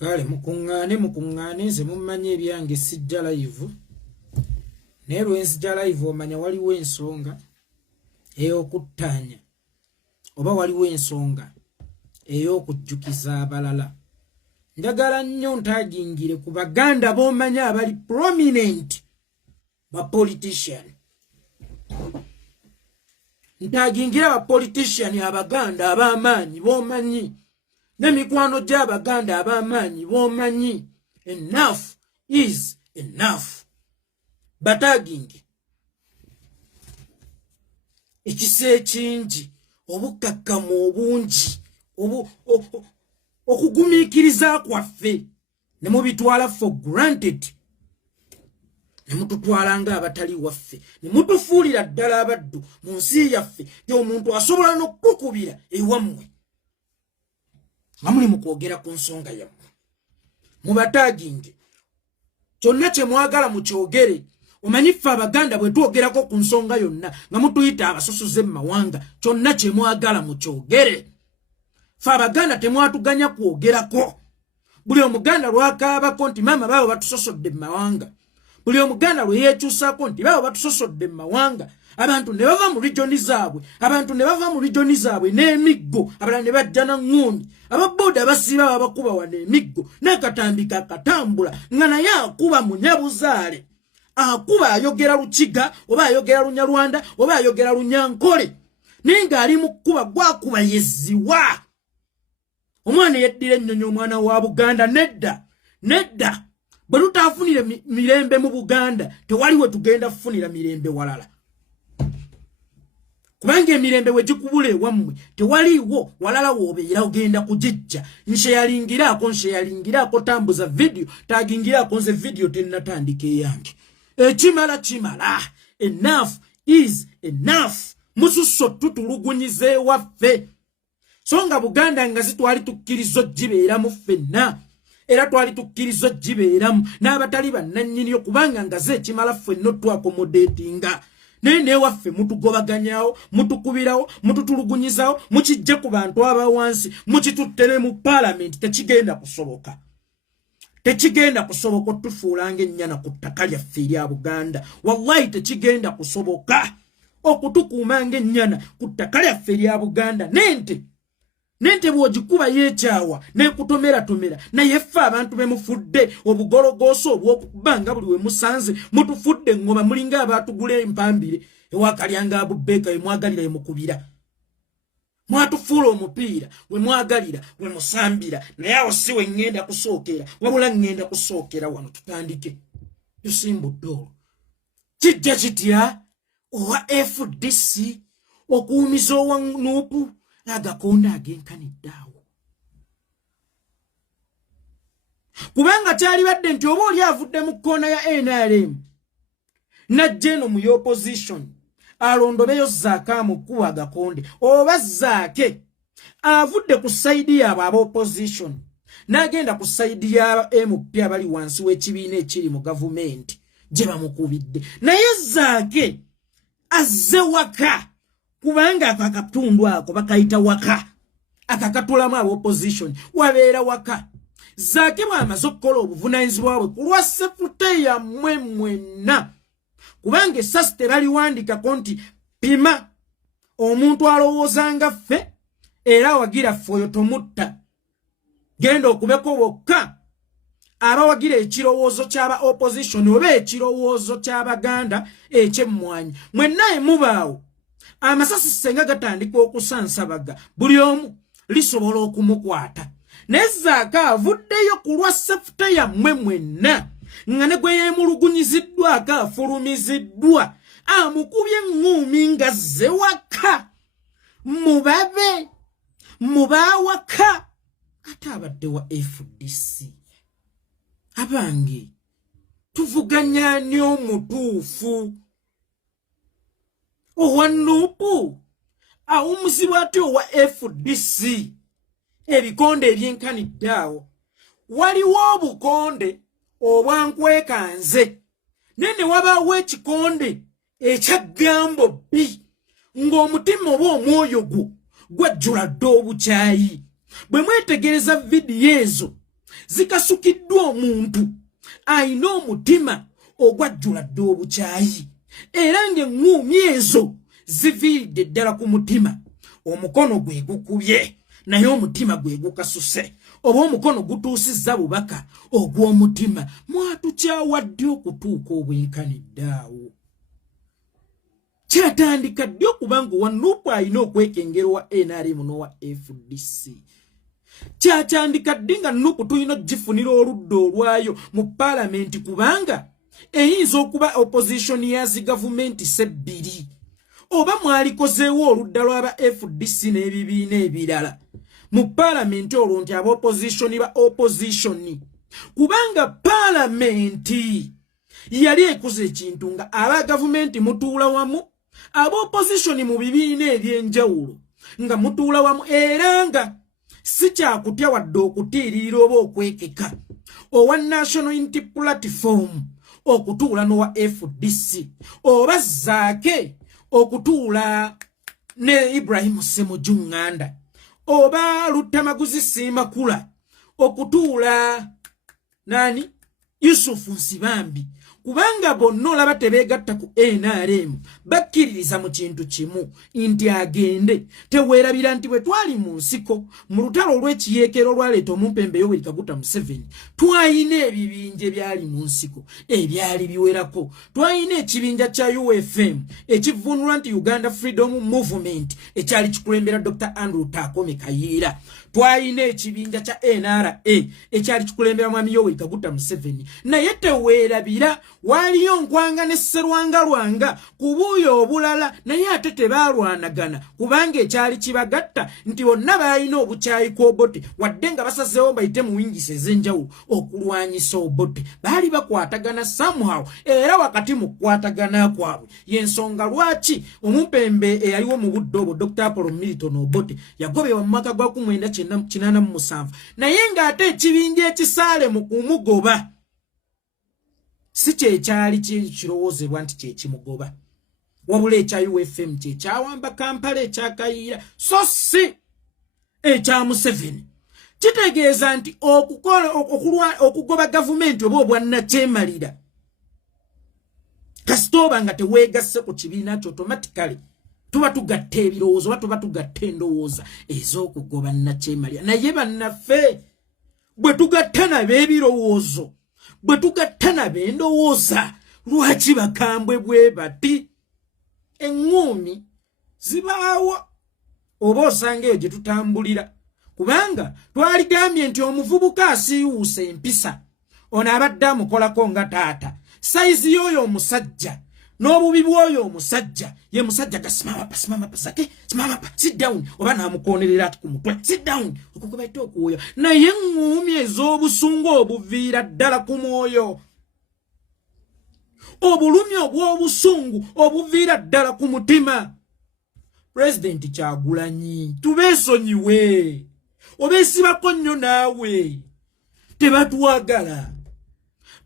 Kale mukungane nze mumanye ebyange sijja live. Naye lwensijja live omanya waliwo ensonga ey'okuttaanya oba waliwo ensonga ey'okujjukiza abalala. Njagala nnyo ntaagingire ku Baganda b'omanya abali prominent ba politician. Ntaagingire aba politician Abaganda ab'amaanyi b'omanyi. Nemikwano gy'Abaganda ab'amaanyi b'omanyi. Enough is enough. Batagingi ekise ekingi obukakkamu obungi okugumiikiriza kwaffe ne mubitwala for granted, ne mututwala nga abatali waffe, ne mutufuulira ddala abaddu mu nsi yaffe gy'omuntu asobola n'okukubira ewammwe nga muli mu kwogera ku nsonga yammwe. Mubataginge kyonna kye mwagala mukyogere. Omanyi ffe Abaganda bwe twogerako ku nsonga yonna nga mutuyita abasosoze mu mawanga, kyonna kye mwagala mukyogere. Ffe Abaganda temwatuganya kwogerako. Buli Omuganda lwakaabako nti maama baabo batusosodde mu mawanga, buli Omuganda lwe yeekyusaako nti baabo batusosodde mu mawanga, abantu ne bava mu regioni zaabwe n'emiggo, abalala ne bajja na ŋŋoomi, ababooda abasiiba babakuba wano emiggo n'akatambi kakatambula nga naye akuba munyabuzaale, akuba ayogera Lukiga oba ayogera Lunyarwanda oba ayogera Lunyankole, naye ng'ali mu kkuba gwakuba yeziwa. Omwana yeddira ennyonyi omwana wa Buganda. Nedda bwe tutaafunire mirembe mu Buganda tewaliwe tugenda kufunira mirembe walala, kubanga emirembe we gikubula ewammwe tewaliwo walala w'obeera ogenda kugijja. Nsheyalingiraako tambuza video taagingiraako nze video tennatandika eyange. Kimala. Enough is enough. Mususso tutulugunyize waffe. So nga Buganda nga twali tukkirizo gibeeramu ffenna, era twali tukkirizo gibeeramu n'abatali bannannyini okubanga nga Kimala ffenna twakomodetinga. Naye waffe mutugobaganyawo, mutukubirawo, mututulugunyizawo, mukijje ku bantu abawansi, mukitutte mu parliament. Tekigenda kusoboka. Tekigenda kusoboka otufuulanga ennyana ku ttaka lyaffe erya Buganda. Wallahi tekigenda kusoboka okutukuumanga ennyana ku ttaka lyaffe erya Buganda. Nente bw'ogikuba yeekyawa n'ekutomera naye ffe abantu be mufudde obugologooso obw'okubanga buli we musanze mutufudde ngoma mulinga abaatugula empambire ewakalyanga Abubeeka we mwagalira emukubira. Mwatufuula omupiira we mwagalira we musambira, naye awo si we ngenda kusookera, wabula ngenda kusookera wano tutandike. Yusimbudde olwo kijja kitya owa FDC okuwumiza owa Nuupu agakonde agenkanidde awo, kubanga kyali badde nti oba oli avudde mu kkoona ya NRM najja eno mu opposition alondobeyo Zaake amukuba agakonde, oba Zaake avudde ku sayidi yaabwe aba opposition n'agenda ku sayidi ya MP abali wansi w'ekibiina ekiri mu gavumenti gye bamukubidde. Naye Zaake azze waka, kubanga akakatundu ako bakayita waka, akakatulamu aba opposition wabeera waka. Zaake bw'amaze okukola obuvunaanyizibwa bwe ku lwa sekute yammwe mwenna, kubanga essasi tebaliwandikako nti pima omuntu alowooza nga ffe era wagira ffe oyo tomutta, genda okubeko bokka abawagira ekirowoozo ky'aba opposition oba ekirowoozo ky'Abaganda eky'emmwanyi. Mwenna emubaawo amasasi senga gatandika okusansabaga buli omu lisobola okumukwata. Naye Zaake avuddeyo ku lwa sekute yammwe mwenna nga ne gwe yeemulugunyiziddwako afulumiziddwa amukubye eŋŋuumi nga zze waka mubabe mubaawaka ate abadde wa FDC. Abange tuvuganya ani omutuufu? Owa Nuupu awumuzibwa ati owa FDC ebikonde ebyenkanidde awo. Waliwo obukonde obwankwekanze nene wabaawo ekikonde ekyaggambo bbi ng'omutima oba omwoyo gwo gwajjula dda obukyayi. Bwe mwetegereza vidiyo ezo zikasukiddwa omuntu ayina omutima ogwajjula dde obukyayi era ng'eŋŋuumi ezo ziviiridde ddala ku mutima. Omukono gwe gukubye naye omutima gwe gukasuse, oba omukono gutuusizza bubaka ogw'omutima. Mwatukyawadde okutuuka obwenkaniddaawo. Kyatandika ddi okuba nga Wanuupu alina okwekengera wa NRM n'owa FDC. Kyatandika ddi nga Nuupu tulina ogifunira oludda olwayo mu paalamenti kubanga eyinza okuba opposition yazi gavumenti sebbiri. Oba mwalikozeewo oludda lw'aba FDC n'ebibiina ebirala mu paalamenti olwo nti aba opposition ba opposition, kubanga paalamenti yali ekoze ekintu nga aba gavumenti mutuula wamu, aba opposition mu bibiina eby'enjawulo nga mutuula wamu, era nga si kyakutya wadde okutiirira oba okwekeka owa National Unity Platform okutuula n'owa FDC, oba Zaake okutuula ne Ibrahim Ssemujunganda, oba Lutamaguzi Simakula okutuula nani Yusufu Nsibambi, kubanga bonna olaba tebeegatta ku NRM bakkiririza mu kintu kimu nti agende. Teweerabira nti bwe twali mu nsiko mu lutalo olw'ekiyeekero olwaleeta omumpembe Yoweri Kaguta Museveni, twayina ebibinja ebyali mu nsiko ebyali biwerako. Twayina ekibinja kya UFM ekivvuunulwa nti Uganda Freedom Movement ekyali kikulembera Dr. Andrew Takome Kayiira. Twayina ekibinja kya NRA ekyali kikulembera mwami Yoweri Kaguta Museveni. Naye teweerabira waliyo nkwanga ne Sserwanga Lwanga ku buuyo obulala, naye ate tebaalwanagana kubanga ekyali kibagatta nti bonna balina obukyayi kw'Obote, wadde nga basazeewo bayite mu wingisi ez'enjawulo okulwanyisa Obote. Baali bakwatagana somehow, era wakati mu kukwatagana kwabwe y'ensonga lwaki omumpembe eyaliwo mu budde obwo Dr. Apollo Milton Obote yagobebwa mu mwaka gwa 1987, naye ng'ate ekibinja ekisaale mu kumugoba si kyekyali kirowoozebwa nti kyekimugoba, wabula ekya UFM kyekyawamba Kampala ekya Kayiira, so si ekya Museveni. Kitegeeza nti okugoba gavumenti oba obwannakyemalira kasitooba nga teweegasse ku kibiina kyo, automatically tuba tugatta ebirowoozo oba tuba tugatta endowooza ez'okugoba nnakyemalira. Naye bannaffe bwe tugatta nabo ebirowoozo, bwe tugatta nabo endowooza, lwaki bakambwe bwe bati? Eŋŋuumi zibaawo oba osanga eyo gye tutambulira, kubanga twaligambye nti omuvubuka asiiwuusa empisa ono abadde amukolako nga taata. Saizi y'oyo omusajja n'obubi bw'oyo omusajja ye musajja gasimama pa Zaake, simama pa, sit down, oba n'amukoonerera ati ku mutwe, sit down, okukubaita okuwoya. Naye eŋŋuumi ez'obusungu obuviira ddala ku mwoyo, obulumi obw'obusungu obuviira ddala ku mutima. President Kyagulanyi tubeesonyiwe, obeesibako nnyo naawe, tebatuwagala.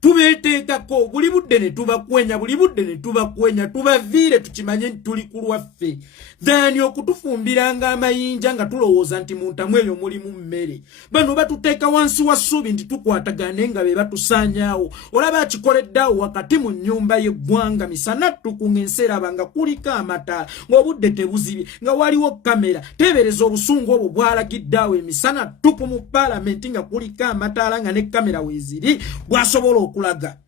Tubeeteekako buli budde ne tubakwenya, buli budde ne tubakwenya, tubaviire tukimanye nti tuli ku lwaffe, dhani okutufumbiranga amayinja nga tulowooza nti mu ntamu eyo mulimu mmere. Bano batuteeka wansi wa ssuubi nti tukwatagane nga be batusaanyaawo. Olaba akikoleddaawo wakati mu nnyumba y'eggwanga misana ttuku ng'enseeraba nga kuliko amataala ng'obudde tebuzibye nga waliwo kamera. Teebereza obusungu obwo bwalagiddaawo emisana ttuku mu paalamenti nga kuliko amataala nga ne kamera weeziri bwasobola okulaga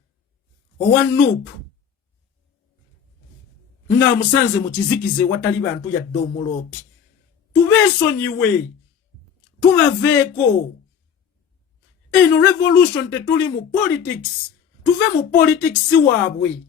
owa Nuupu nga musanze mu kizikize watali bantu yadde omuloopi. Tubeesonyiwe, tubaveeko. Eno revolution tetuli mu politics, tuve mu politics waabwe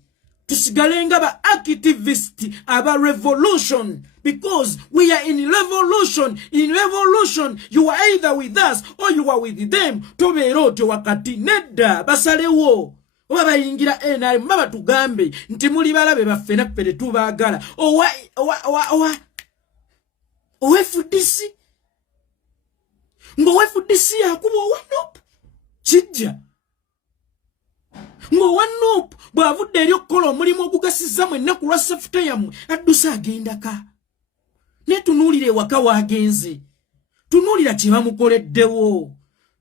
tusigale nga ba activist aba revolution, because we are in revolution. In revolution you are either with us or you are with them. Tobeera otyo wakati nedda basalewo oba bayingira NRM baba tugambe nti muli balabe baffe naffe tetubaagala. Owa FDC ngo FDC yakuba owa Nuupu kijja ngo Nuupu bw'avudde eri okukola omulimu ogugasiza mwe ennaku lwa sefuta yammwe addusa agendaka. Ne tunuulire ewaka waagenze, tunuulira kye bamukoleddewo,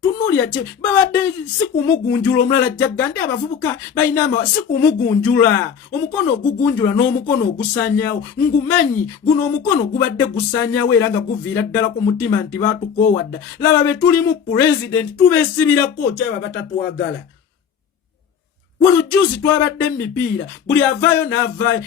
tunulya che babadde sikumugunjula omulala jagande abavubuka bainama sikumugunjula omukono ogugunjula n'omukono ogusanyawo ngumanyi guno omukono gubadde gusanyawo era nga guviira ddala ku mutima nti baatukowadda laba be tulimu president tubesibirako kyaba batatwagala wano juzi twabadde mipiira buli avaayo n'avaayo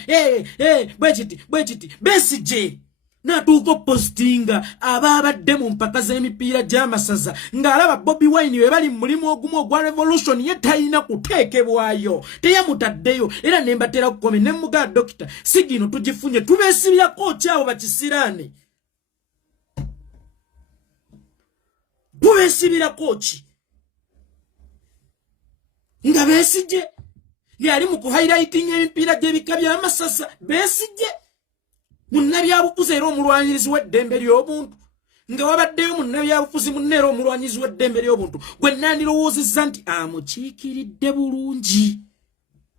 bwekiti Besigye natuuko postinga ababadde mu mpaka z'emipiira gy'amasaza ng'alaba Bobi Wine we bali mu mulimu ogumu ogwa revolution ye talina kuteekebwayo teyamutaddeyo era ne mbatera kukome ne muga dokita sigino tugifunye tubeesibirako kyabo bakisiraane tubeesibirako ki nga Besigye yali mu kuhighlighting emipiira gy'ebika by'amasasa Besigye munnabyabufuzi era omulwanyirizi w'eddembe ly'obuntu nga wabaddeyo munnabyabufuzi munneera omulwanyirizi w'eddembe ly'obuntu gwe nandirowoozezza nti amukiikiridde bulungi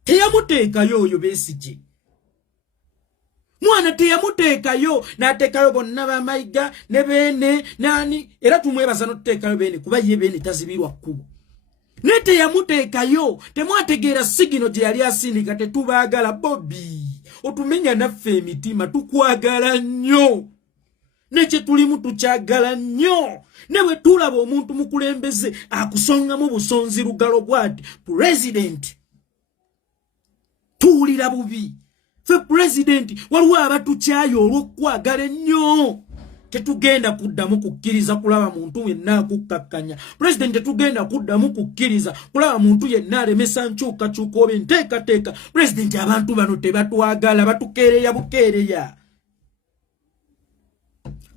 teyamuteekayo oyo Besigye mwana teyamuteekayo n'ateekayo bonna bamayiga ne beene nani era tumwebaza n'otuteekayo beene kuba ye beene tazibirwa kkubo nete yamuteekayo temwategeera sigino gye yali asindika tetubaagala Bobi otumenya naffe emitima tukwagala nnyo nekye tulimu tukyagala nnyo ne bwe tulaba omuntu mukulembeze akusongamu busonzi lugalo bwati president tuwulira bubi fe president waliwo abatukyayo olw'okwagala ennyo tetugenda kuddamu kukkiriza kulaba muntu yenna akukkakkanya president tetugenda kuddamu kukkiriza kulaba muntu yenna alemesa nkyukakyuka oba enteekateeka president abantu bano tebatwagala batukeereya bukeereya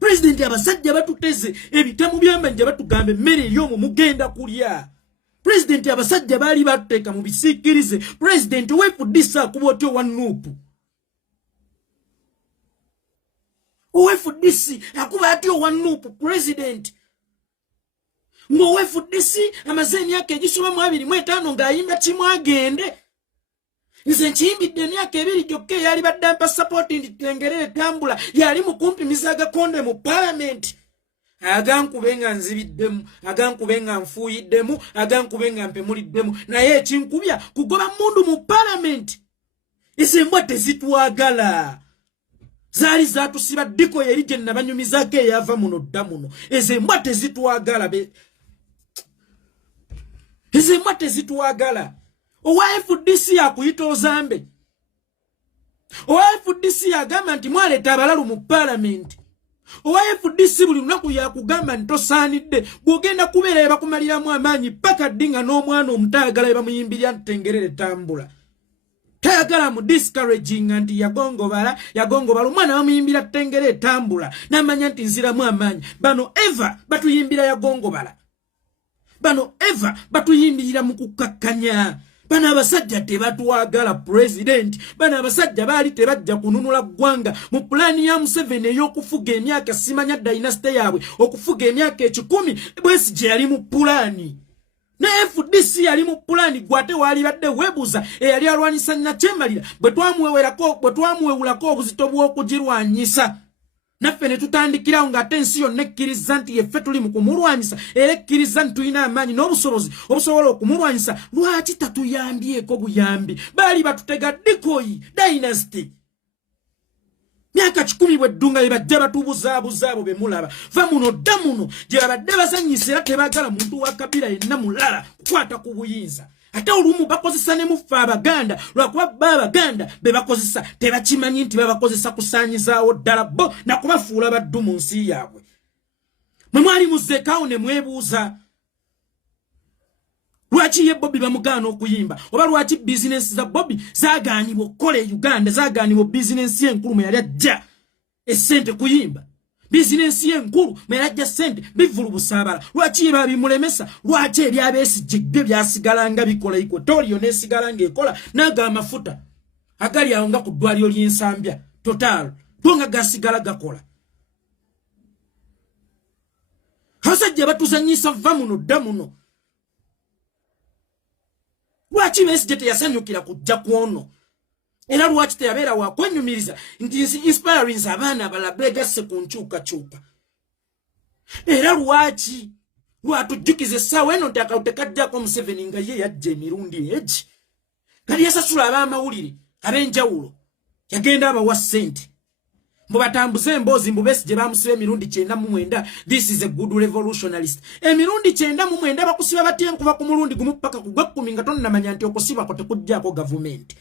president abasajja batuteze ebitamu by'amanja batugamba emmere ery'omwo mugenda kulya president abasajja baali batuteeka mu bisiikirize president weefudisa akuba otyo wa nuupu OFDC akuba atyo wa nuupu president ngo OFDC amaze emyaka egisoba mu 25 ng'ayimba kimu agende nze nkiyimbidde emyaka 2 gyokka yali badde ampa support nditengerere tambula yali mukumpimiza Agakonde mu parliament agankube nga nzibiddemu agankube nga nfuuyiddemu agankube nga mpemuliddemu naye ekinkubya kugoba mundu mu parliament ensembwa tezitwagala zaali zatusiba ddiko yeri gye nabanyumizaako eyava muno dda muno ensembwa tezitwagala ensembwa tezitwagala owa FDC akuyita ozambe owa FDC agamba nti mwaleeta abalalu mu parliament owa FDC buli lunaku yakugamba nti tosaanidde bw'ogenda kubeera yebakumaliramu amaanyi paka ddi nga n'omwana omutaagala yebamuyimbirya ntutengerere tambula tayagala mu discouraging nti yagongobala omwana bamuyimbira tengere tambula n'amanya nti nziramu amaanyi bano eva batuyimbira yagongobala bano eva batuyimbirira mu kukakkanya bano abasajja tebatwagala president bano abasajja baali tebajja kununula ggwanga mu pulaani ya Museveni ey'okufuga emyaka simanya dynasty yaabwe okufuga emyaka 10 Besigye yali mu pulaani na FDC yali mu pulaani gwate wali badde webuza eyali alwanyisa Nakyemalira bwe twamuwewulako obuzito bw'okugirwanyisa naffe ne tutandikirawo ng'ate ensi yonna ekkiriza nti yeffe tuli mu kumulwanyisa era ekkiriza nti tulina amaanyi n'obusobozi obusobola okumulwanyisa lwaki tatuyambyeko buyambi baali batutega dikoyi dynasty myaka 10 bweddunga bebajja batubuzaabuza abo bemulaba va muno dda muno gye babadde basanyisa era tebaagala muntu wa kabira yenna mulala kukwata ku buyinza ate olumu bakozesa ne mufa Abaganda lwakuba Abaganda be bakozesa tebakimanyi nti babakozesa kusaanyizaawo ddala bo nakubafuula baddu mu nsi yaabwe mwe mwali muzeekaawo ne mwebuuza lwaki ye Bobi bamugaana okuyimba oba lwaki bizinensi za Bobi zaagaanibwa okukola e Uganda zaagaanibwa bizinensi enkulu mwe yali ajja essente kuyimba bizinensi enkulu mwe yali ajja ssente bivulu busaabala lwaki ye babimulemesa lwaki ebya Besigye byo byasigalanga bikola Equatorial n'esigala ng'ekola n'aga amafuta agali awo nga ku ddwaliro ly'ensambya Total bonga gasigala gakola abasajja batuzanyisa va muno dda muno lwaki Besigye teyasanyukira kujja kwono era lwaki teyabeera wakwenyumiriza nti inspiring abaana abala begasse ku nkyukakyuka era lwaki lwatujjukiza essaawa eno nti akawute kajjako Museveni nga ye yajja emirundi egi kali yasasula ab'amawulire ab'enjawulo yagenda abawa ssente mubatambuze emboozi mbubesi gye bamusiba emirundi 99. This is a good revolutionalist. Emirundi 99 bakusiba batya kuva ku mulundi gumu paka ku gwa 10 nga tonnamanya nti okusiba ko tekujjako gavumenti.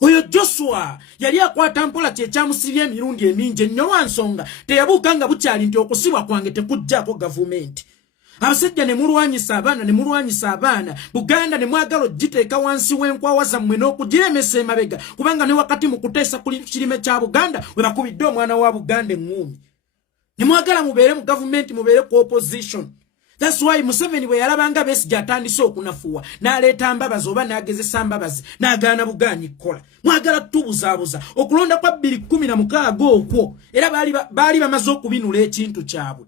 Oyo Joshua yali akwata mpola kye kyamusibya emirundi emingi ennyo lwansonga teyabuuka nga bukyali nti okusibwa kwange tekujjako gavumenti. Abasajja ne mulwanyisa abaana Buganda ne mwagala ogiteeka wansi w'enkwawa zammwe n'okugiremesa emabega kubanga ne wakati mu kuteesa ku kirime kya Buganda we bakubidde omwana wa Buganda eŋŋumi. Ne mwagala mubeere mu gavumenti mubeere ku opposition. That's why Museveni bwe yalabanga Besigye atandise okunafuwa n'aleeta mbabazi oba n'agezesa mbabazi n'agaana Buganda kola. Mwagala tubuzaabuza okulonda kwa 2016 okwo era baali bamaze okubinula ekintu kyabwe.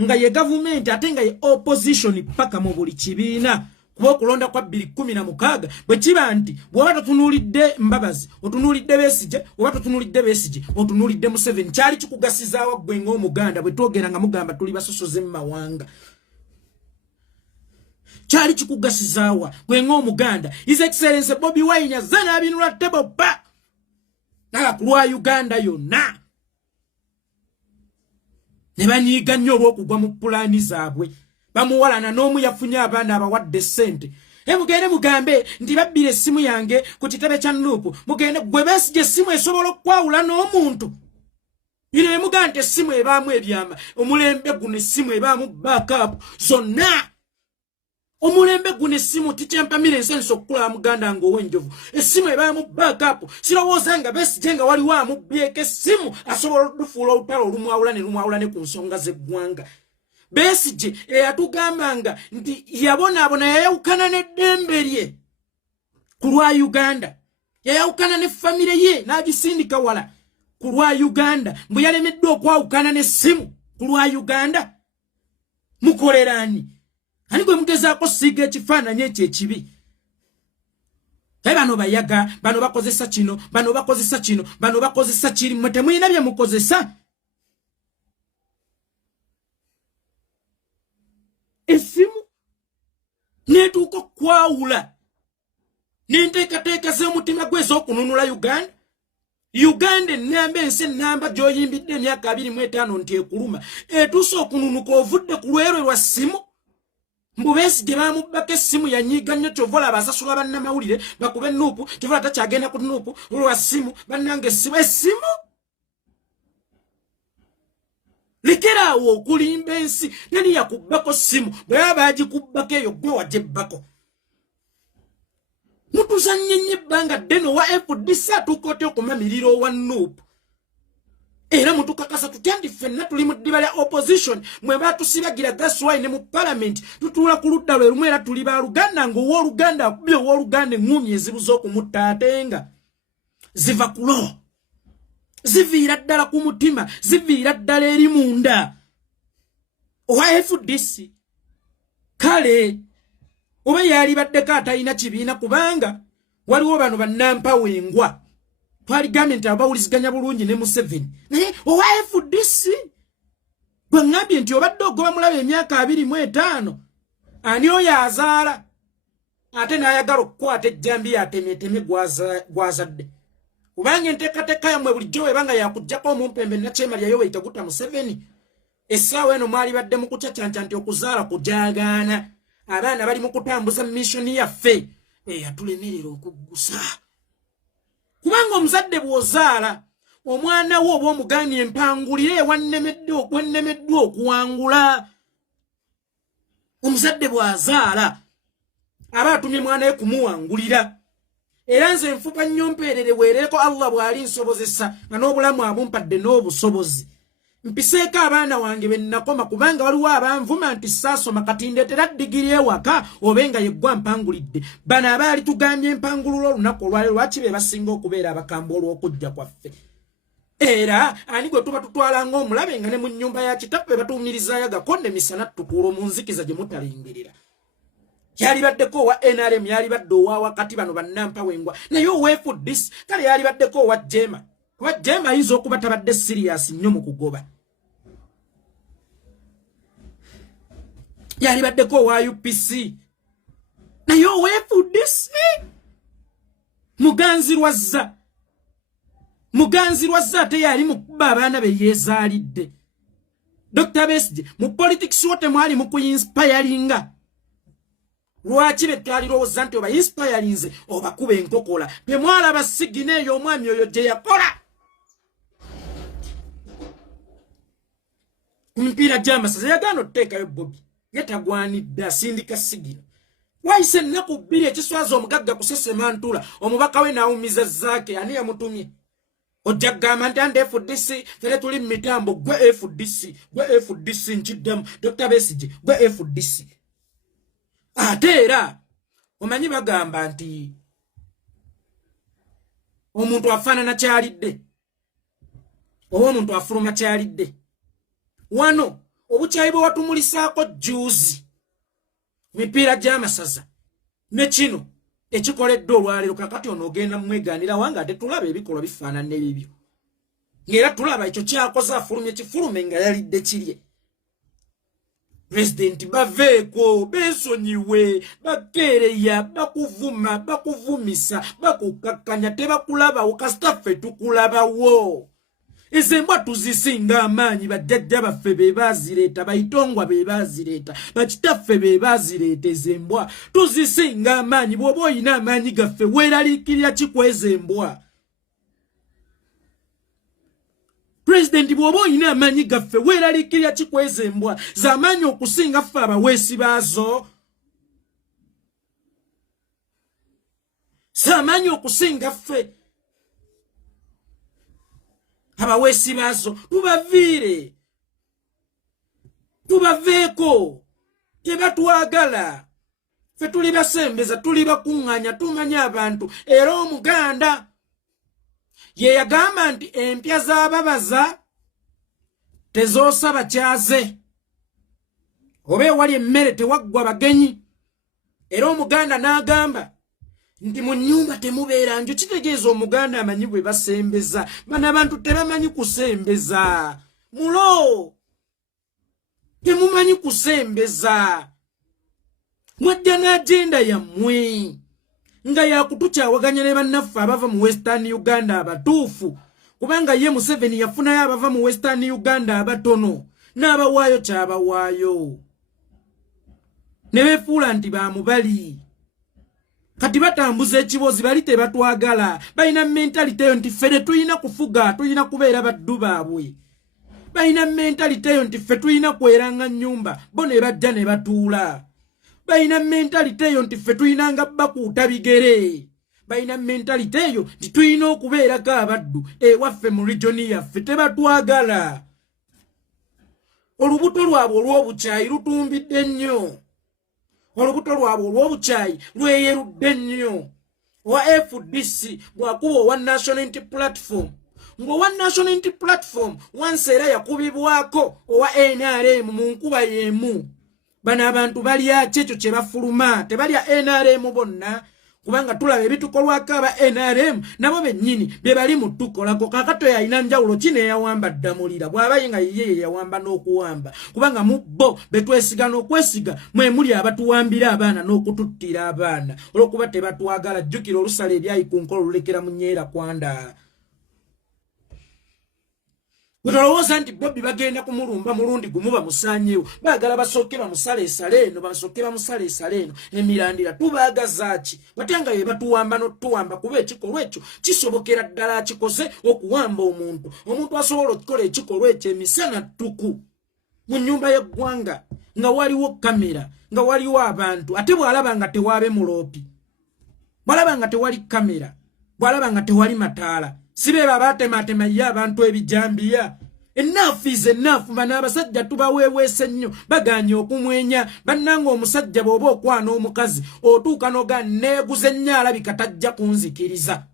Nga ye government ate nga ye opposition paka mu buli kibiina kuba okulonda kwa 2016 bwe kiba nti bw'oba totunuulidde mbabazi otunuulidde Besigye oba totunuulidde Besigye otunuulidde Museveni kyali kikugasizaawa ggwe ng'Omuganda bwe twogera nga mugamba tuli basosoze mu mawanga. Kyali kikugasizaawa ggwe ng'Omuganda. His Excellency Bobi Wine azze n'abinula tebo pa naga ku lwa Uganda yonna. Ne banyiiga nnyo olw'okugwa mu pulaani zaabwe. Bamuwalana n'omu yafunye abaana abawadde ssente. Mugende mugambe nti babbira essimu yange ku kitebe kya Nuupu. Mugende gwe Besigye essimu esobola okwawula n'omuntu. Ine mugamba nti essimu ebaamu ebyama. Omulembe guno essimu ebaamu backup zonna. Omulembe guno essimu tikyempamira ensenso okukula Muganda ng'ow'enjovu. Essimu ebaamu backup. Sirowooza nga Besigye nga waliwo amubbyeko essimu asobola okufuula olutalo olumwawula ne ku nsonga z'eggwanga. Besigye eyatugambanga nti yabonaabona yayawukana n'eddembe lye ku lwa Uganda. Yayawukana ne famire ye n'agisindika wala ku lwa Uganda. Mbwe yalemeddwa okwawukana n'essimu ku lwa Uganda. Mukolerani. Ani gwe mugezaako siiga ekifaananyi ekyo ekibi. Bano bayaga, bano bakozesa kino, bano bakozesa kino, bano bakozesa kiri, mmwe temulina bye mukozesa. Essimu n'etuuka okwawula n'enteekateeka z'omutima gwe ez'okununula Uganda. Uganda ennamba ensi ennamba gy'oyimbidde emyaka 25 nti ekuluma etuuse okununuka ovudde ku lwerwe lwa ssimu. Mbu Besigye bamubbako essimu yanyiiga nnyo kyovola abasasula bannamawulire bakube Nuupu kyovola takyagenda ku Nuupu olwa ssimu bannanga essimu. Lekeraawo okulimba ensi nani yakubbako ssimu bwe baba bagikubbako eyo gwe wagyebako. Mutuzannye nnyo ebbanga ddene owa FDC atuuka otya okumamirira owa Nuupu. Era mutukakasa tutya nti ffenna tuli mu ddiba lya opposition mwe batusibagira. That's why ne mu parliament tutuula ku ludda lwe lumu era tuli ba Luganda ng'owooluganda akubye owooluganda eŋŋumi ezibuza okumutta ate nga ziva ku lo ziviira ddala ku mutima ziviira ddala eri munda owa FDC. Kale oba yalibaddeko atalina kibiina kubanga waliwo bano bannampawengwa twaligambye nti abawuliziganya bulungi ne Museveni naye owa FDC gwe ngambye nti obadde ogoba mulaba emyaka 25 ani oyo azaala ate n'ayagala okukwata ejjambi yatemeteme gwazadde kubanga enteekateeka yammwe bulijjo webanga yakuggyako omumpembe nakyemali yayo weyita gutta Museveni. Essaawa eno mwali badde mu kucacanja nti okuzaala kujaagaana abaana bali mu kutambuza missoni yaffe eyatulemerera okuggusa. Kubanga omuzadde bw'ozaala omwana wo oba omuganye empangulire wannemeddwa okuwangula. Omuzadde bw'azaala aba atumye mwana we kumuwangulira. Era nze nfuba nnyo mpeerere weereko Allah bw'ali nsobozesa nga n'obulamu abumpadde n'obusobozi. Mpiseeko abaana wange be nnakoma kubanga waliwo abanvuma nti saasoma kati ndeetera digiri ewaka obe nga yeggwa mpangulidde. Bano abaali tugambye empangulula olunaku olwaleero lwaki be basinga okubeera abakambwe olw'okujja kwaffe. Era ani gwe tuba tutwala ng'omulabe nga ne mu nnyumba ya kitaffe batuumirizaayo agakonde misana tutuula mu nzikiza gye mutalingerera. Yalibaddeko owa NRM yalibadde owa wakati bano bannampawengwa naye owa FDC kale yalibaddeko owa Jema. Kuba Jema ayinza okuba tabadde serious nnyo mu kugoba. yali baddeko wa UPC naye owefudisi muganzi lwazza ate yali mukuba abaana be yeezaalidde. Dr. Besigye mu politics wote mwali mu kuinspiringa. Lwaki betwalirowooza nti oba inspirinze obakuba enkokola temwalaba Sigine eyo omwami oyo gye yakola kumpiira gy'amasaza yagaana okuteekayo Bobby yetagwanidde asindika Sigine. Wayise ennaku 2 ekiswaza omugagga kusesema ntula omubaka we naawumiza Zaake ani yamutumye ojja kugamba nti andi FDC fere tuli mu mitambo gwe FDC nkiddemu Dr. Besigye gwe FDC. Ate era omanyi bagamba nti omuntu afaanana kyalidde oba omuntu afuluma kyalidde. Wano obukyayi bwe watumulisaako juuzi mipiira gy'amasaza ne kino ekikoledde olwaleero kakati ono ogenda mwegaanira wanga ate tulaba ebikolwa bifaanana ebibyo ng'era tulaba ekyo kyakoze afulumye kifulume nga yalidde kirye. President baveeko beesonyiwe bakeereya bakuvuma bakuvumisa bakukakkanya tebakulabawo kasitaffe tukulabawo. Ezembwa tuzisinga amaanyi bajjajja baffe be baazireeta bayitongwa be baazireeta bakitaffe be baazireeta ezembwa tuzisinga amaanyi bw'oba oyina amaanyi gaffe weeraliikirira kikweza embwa. President bw'oba oyina amaanyi gaffe weeraliikirira kikweza embwa z'amaanyi okusinga ffe abaweesi baazo. Z'amaanyi okusinga ffe abaweesi baazo tubaveeko tebatwagala ffe tuli basembeza tuli bakuŋŋaanya tumanya abantu. Era Omuganda ye yagamba nti empya z'ababaza tezoosa bakyaze oba ewali emmere tewaggwa bagenyi. Era Omuganda n'agamba nti mu nnyumba temubeera nju. Kitegeeza Omuganda amanyi bwe basembeza. Bano abantu tebamanyi kusembeza. Mulo temumanyi kusembeza. Mwajja n'agenda yammwe nga yakutukyawaganya ne bannaffe abava mu Western Uganda abatuufu kubanga ye Museveni yafunayo abava mu Western Uganda abatono n'abawaayo kyabawaayo ne beefuula nti bamubali. Kati batambuza ekibozi bali tebatwagala balina mentality eyo nti ffe tulina kufuga tulina kubeera baddu baabwe. Balina mentality eyo nti ffe tulina kweranga nnyumba bo ne bajja ne batuula. Balina mentality eyo nti ffe tulina nga bakuuta bigere. Balina mentality eyo nti tulina okubeerako abaddu ewaffe mu regioni yaffe tebatwagala. Olubuto lwabwe olw'obukyayi lutumbidde nnyo. Olubuto lwabwe olw'obukyayi lweyerudde nnyo. Owa FDC bw'akuba owa National Unity Platform ng'owa National Unity Platform wansi era yakubibwako owa NRM mu nkuba y'emu. Bano abantu balya kyekyo kye bafuluma tebalya NRM bonna kubanga tulaba ebitukolwako aba NRM nabo bennyini bye bali mu tukolako. Kakato yalina njawulo kino eyawamba ddamulira bw'abaye nga ye yawamba n'okuwamba kubanga mu bo betwesiga n'okwesiga mwe muli abatuwambira abaana n'okututtira abaana olw'okuba tebatwagala. Jjukira olusala ebyayi ku nkolo lulekera mu nnyeera kwanda. Bwetolowooza nti Bobby bagenda kumulumba mulundi gumu bamusaanyeewo baagala basooke bamusaleesale eno basooke bamusaleesale eno emirandira tubaagaza ki bate nga ye batuwamba n'otuwamba kuba ekikolwa ekyo kisobokera ddala akikoze okuwamba omuntu asobola okukola ekikolwa ekyo emisana ttuku mu nnyumba y'eggwanga nga waliwo kamera nga waliwo abantu ate bw'alaba nga tewaabe muloopi bw'alaba nga tewali kamera bw'alaba nga tewali mataala sibeeba baatematema ye abantu ebijambiya. Enough is enough. Bano abasajja tubaweeweese nnyo baganye okumwenya bannanga omusajja bw'oba okwana omukazi otuuka noga neeguze nnyo alabika tajja kunzikiriza.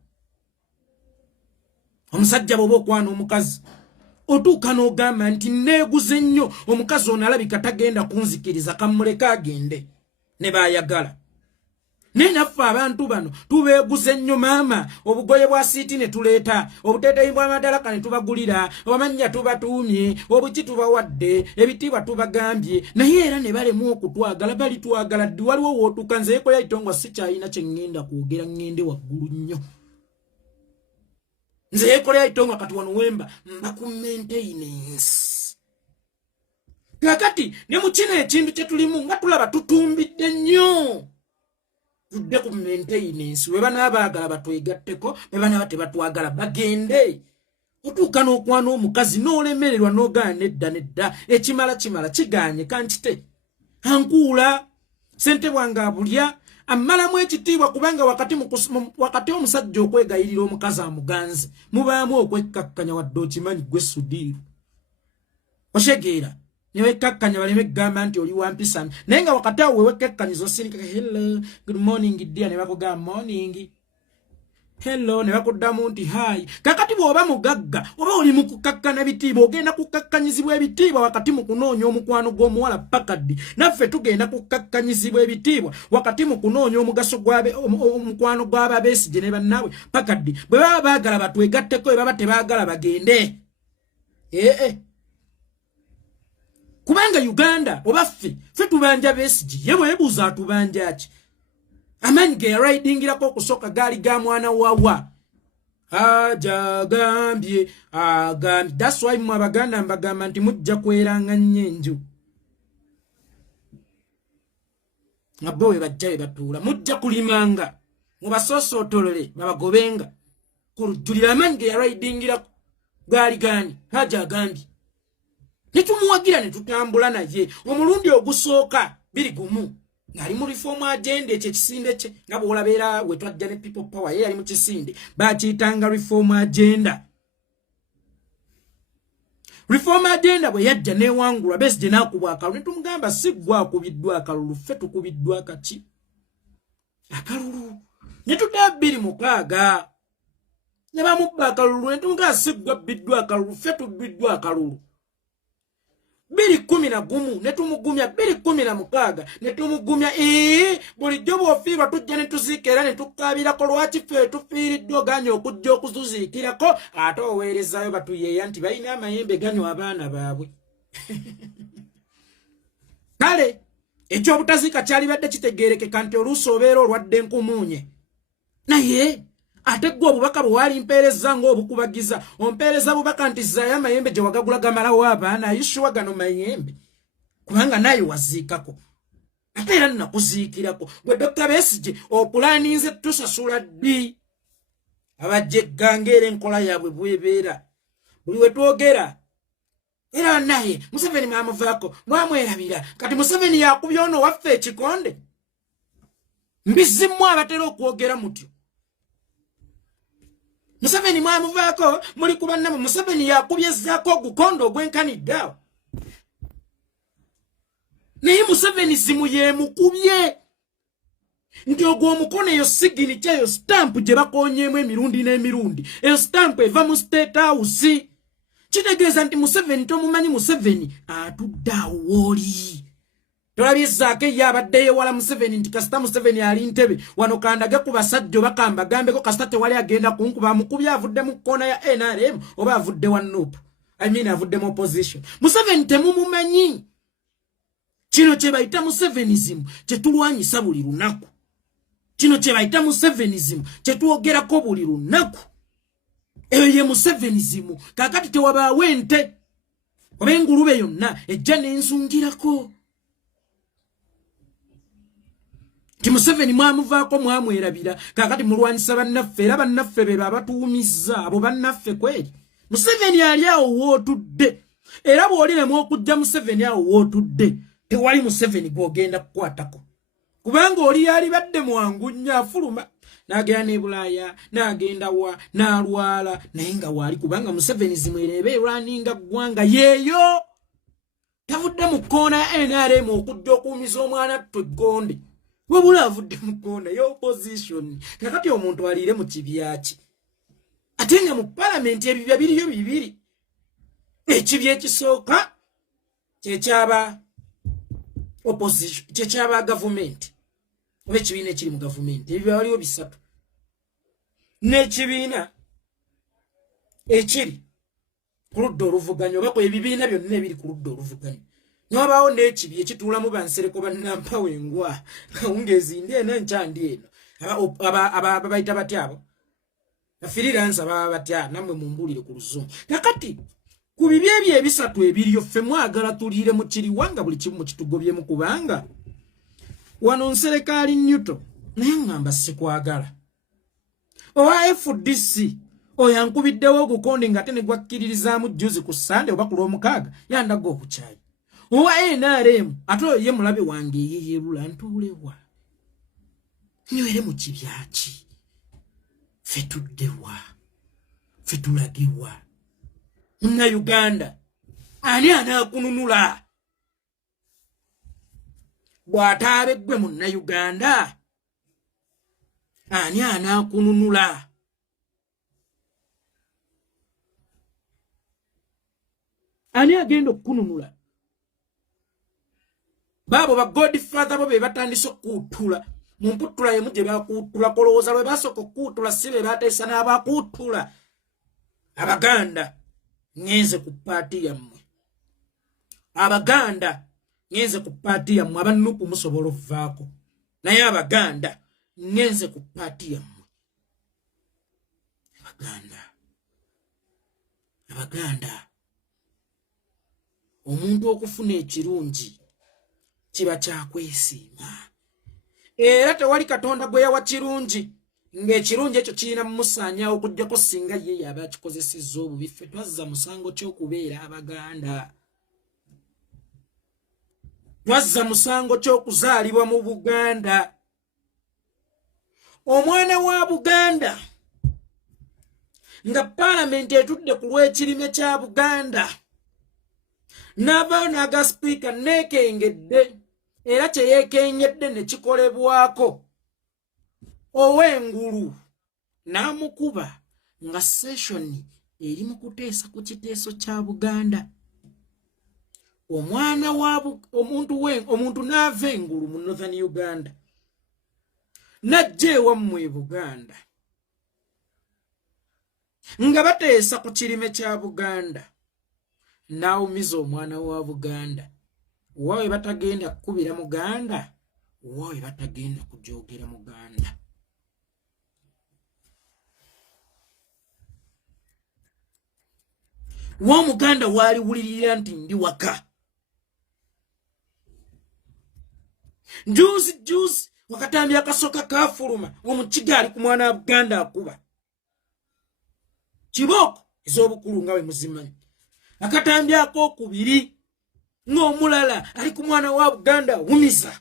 Omusajja bw'oba okwana omukazi otuuka n'ogamba nti neeguze nnyo omukazi ono alabika tagenda kunzikiriza kamuleka agende ne baayagala Nenaffe abantu bano tubeeguze nnyo maama obugoye bwa siiti ne tuleeta obuteeteeyi bw'amadalaka ne tubagulira amannya tubatuumye obuki tubawadde ebitiibwa tubagambye naye era ne balemu okutwagala bali twagala ddi waliwo wootuka nze yekola itongwa si kyalina kye ŋŋenda kwogera ŋŋende waggulu nnyo nze yekola itongwa kati wano wemba mba ku maintenance kakati ne mu kino ekintu kye tulimu nga tulaba tutumbidde nnyo tudde ku maintenance we bana baagala batwegatteko be bana tebatwagala bagende otuuka n'okwana omukazi n'olemererwa n'ogaana nedda ekimala kiganye kankite ankuula sente bwange abulya amalamu ekitiibwa kubanga wakati omusajja okwegayirira omukazi amuganze mubaamu okwekkakkanya wadde okimanyi gwe sudiiru oshegeera niwe kakkanya baleme gamba nti oli wampisana naye nga wakati awo wewe kekkanyiza osindika hello good morning dear ne bakugamba morning hello ne bakuddamu nti hi kakati bw'oba mugagga oba oli mu kukakkana bitiibwa ogenda kukakkanyizibwa ebitiibwa wakati mu kunoonya omukwano gw'omuwala pakaddi naffe tugenda kukakkanyizibwa ebitiibwa wakati mu kunoonya omugaso omukwano gw'ababeesigye ne bannaabwe pakaddi bwe baba baagala batwegatteko bwe baba tebaagala bagende kubanga Uganda obaffe ffe tubanja Besigye yewe ebuuza atubanja ki amanyi ge ridingirako okusoka gaali ga mwana wawa agambye that's why mu Abaganda mbagamba nti mujja kweranga nnyenju ngabbe we bajja batuula mujja kulimanga mubasosootolole babagobenga kulujjulira amanyi ge ridingirako gaali gani agambye netumuwagira ne tutambula naye omulundi ogusooka biri gumu ng'ali mu reform agenda ekyo ekisinde kye nga bw'olabeera we twajja ne people power ye yali mu kisinde baakiyitanga reform agenda bwe yajja neewangulwa Besigye n'akubwa akalulu ne tumugamba si ggwe akubiddwa akalulu ffe tukubiddwa kaki akalulu ne tudda 26 ne bamubba akalulu ne tumugamba si ggwe abbiddwa akalulu ffe tubbiddwa akalulu 211 ne tumugumya 216 ne tumugumya bulijjo bw'ofiirwa tujja ne tuziikira ne tukaabirako lwaki ffe tufiiriddwe oganya okujja okutuziikirako ate oweerezaayo batuyeeya nti balina amayembe ganywa abaana baabwe kale ekyobutaziika kyalibadde kitegeerekeka nti oluusi obeera olwadde nkumuunye naye ate gwe obubaka bwe wali mpeereza ng'obukubagiza ompeereza bubaka nti zaayo amayembe gye wagagula gamalawo abaana ayishuwa gano mayembe kubanga naye waziikako ate era nnakuziikirako gwe Dr. Besigye opulaaninze tusasula ddi abajja egganga era enkola yaabwe bwebeera buli we twogera era naye Museveni mwamuvaako mwamwerabira kati Museveni yakubya ono waffe ekikonde mbizimu abatera okwogera mutyo Museveni mwamuvaako muli kubannama Museveni yakubye Zaake ogukondo ogwenkaniddeawo naye Museveni zimu yemukubye nti ogwo omukono eyo sigini kyayo stampu gye bakonyeemu emirundi n'emirundi eyo stampu eva mu State House kitegeeza nti Museveni tomumanyi Museveni atudde awo wooli tolabye Zaake yabaddeyo wala Museveni nti kasita Museveni ali ntebe wano kandage ku basajja bakamba gambeko kasita tewali agenda kunkuba mukubya avudde mu kkoona ya NRM oba avudde wa Nuupu avudde mu opposition Museveni temumumanyi kino kye bayita Musevenizimu kye tulwanyisa buli lunaku kino kye bayita Musevenizimu kye twogerako buli lunaku eyo ye Musevenizimu kakati tewabaawo ente oba engulube yonna ejja n'ensungirako ti Museveni mwamuvaako mwamwerabira kakati mulwanyisa bannaffe era bannaffe be babatuumizza abo bannaffe kweri Museveni ali awo wootudde era bw'oliremu okujja Museveni awo wootudde tewali Museveni gw'ogenda kukwatako kubanga oli yalibadde mwangu nnyo afuluma n'agenda ne Bulaaya n'agenda wa n'alwala naye nga waali kubanga Museveni zimwereba erwaninga ggwanga yeeyo tavudde mu kkoona ya NRM okujja okuumiza omwana Twegonde wabula avudde mu kkoona y'opposition kakati omuntu aliire mu kibyaki ate nga mu palamenti ebibya biriyo bibiri ekibya ekisooka kyekyaba opposition kyekyaba gavumenti oba ekibiina ekiri mu gavumenti ebyo waliwo bisatu n'ekibiina ekiri ku ludda oluvuganya oba ku ebibiina byonna ebiri ku ludda oluvuganya n'wabaawo n'ekibi ekituulamu bansereko bannampa wengwa kawungeezi ndi eno enkyandi eno ababayita batya abo bafiriransa baba batya nammwe mumbuulire ku luzungu kakati ku bibi ebyo ebisatu ebiriyo ffe mwagala tuliire mu kiriwanga buli kimu kitugobyemu kubanga wano nserekaali Newton naye ngamba sikwagala owa FDC oyo ankubiddewo ogukonde nga ate ne gwakkiririzaamu jjuzi ku Sande oba ku Lwomukaaga yandaga okukyayi owa NRM ate oyo ye mulabe wange yeyeerula ntuulewa nywere mu kibyaki ffe tuddewa ffe tulagewa Munnayuganda ani anaakununula bw'ataabe ggwe Munnayuganda ani anaakununula ani agenda okukununula baabo ba godfather bo be batandise okuutula mu mputula yemu gye bakuutula kolowooza lwe basooka okuutula si be bateesa n'abakuutula Abaganda ngenze ku paati yammwe Abaganda ngenze ku paati yammwe abanupu musobola okuvaako naye Abaganda ngenze ku paati yammwe Abaganda omuntu okufuna ekirungi kiba kyakwesiima era tewali Katonda gwe yawa kirungi ng'ekirungi ekyo kirina mumusaanyaawo okuggyako singa ye yaba akikozesezza obubi ffe twazza musango ky'okubeera Abaganda twazza musango ky'okuzaalibwa mu Buganda omwana wa Buganda nga Paalamenti etudde ku lw'ekirime kya Buganda n'avaayo n'aga sipiika neekengedde era kye yeekengedde ne kikolebwako ow'engulu n'amukuba nga seshoni eri mu kuteesa ku kiteeso kya Buganda omwana wa omuntu n'ava engulu mu Northern Uganda n'ajja ewammwe e Buganda nga bateesa ku kirime kya Buganda n'awumiza omwana wa Buganda waawe batagenda kukubira Muganda waawe batagenda kujoogera Muganda w'Omuganda waaliwulirira nti ndi waka njuuzi wakatambi akasoka kafuluma omukiga ali ku mwana wa Buganda akuba kibooko ez'obukulu nga we muzimanyi akatambi ak'okubiri ng'omulala ali ku mwana wa Buganda wumiza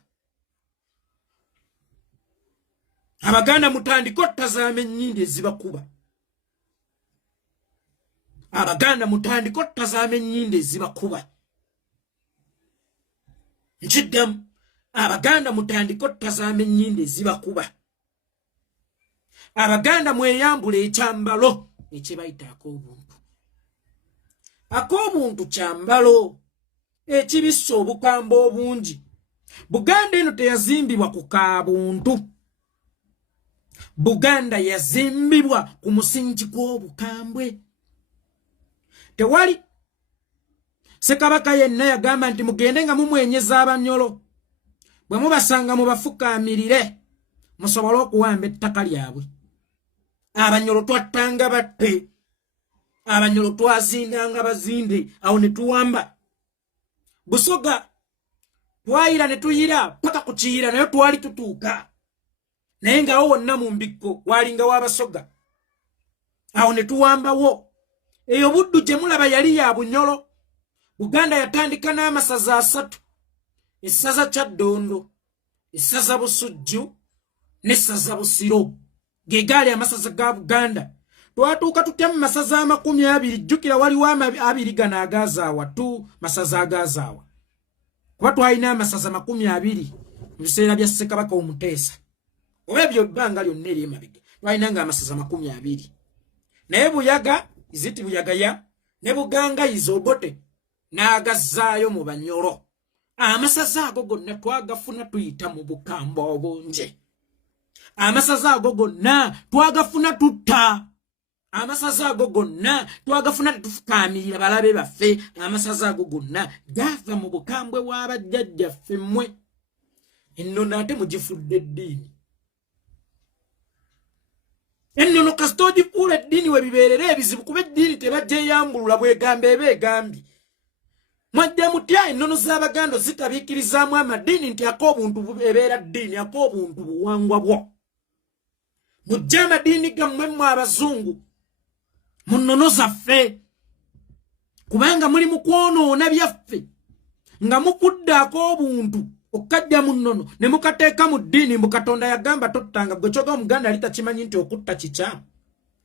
Abaganda mutandika ottazaama ennyindi ezibakuba Abaganda mutandika ottazaama ennyindi ezibakuba nkiddamu Abaganda mutandika ottazaama ennyindi ezibakuba Abaganda mweyambula ekyambalo ekyebayita ak'obuntu kyambalo ekibissa obukambwe obungi Buganda eno teyazimbibwa ku kaabuntu Buganda yazimbibwa ku musingi gw'obukambwe tewali Ssekabaka yenna yagamba nti mugende nga mumwenyeza Abanyolo bwe mubasanga mubafukaamirire musobole okuwamba ettaka lyabwe Abanyolo twattanga batte Abanyolo twazindanga bazinde awo ne tuwamba Busoga twayira ne tuyira paka ku kiyira naye twali tutuuka naye nga wonna mu mbikko walinga w'Abasoga awo ne tuwambawo eyo Buddu gye mulaba yali ya Bunyolo Buganda yatandika n'amasaza 3 essaza Kyaddondo essaza Busujju n'essaza Busiro ge gaali amasaza ga Buganda twatuuka tutya mu masaza 20 jjukira waliwo 2 gano agazaawa masaza agazaawa kuba twalina amasaza 20 mu biseera bya Ssekabaka Omuteesa oba ebyo bbanga lyonna ery'emabega twalina nga amasaza 20 naye Buyaga Buyagaya ne Buganga Obote n'agazaayo mu Banyolo amasaza ago gonna twagafuna tuyita mu bukamba obunje. Amasaza ago gonna twagafuna tutta. Amasaza ago gonna twagafuna tufukamirira balabe baffe. Amasaza ago gonna gava mu bukambwe bw'abajjajjaffe mmwe. Ennono ate mugifudde eddiini. Ennono kasita ogifuula eddiini we bibeerera ebizibu kuba eddiini tebajjeyambulula bwegambe ebeegambi. Mwadde mutya ennono z'Abaganda zitabiikirizaamu amadiini nti ak'obuntu ebeera ddiini ak'obuntu buwangwa bwo. Mujja amadiini gammwe mmwe Abazungu mu nnono zaffe kubanga muli mu kwonoona byaffe nga mukudde ak'obuntu okajja mu nnono ne mukateeka mu ddiini mbu Katonda yagamba tottanga. Gwe kyoga Omuganda ali takimanyi nti okutta kikyamu.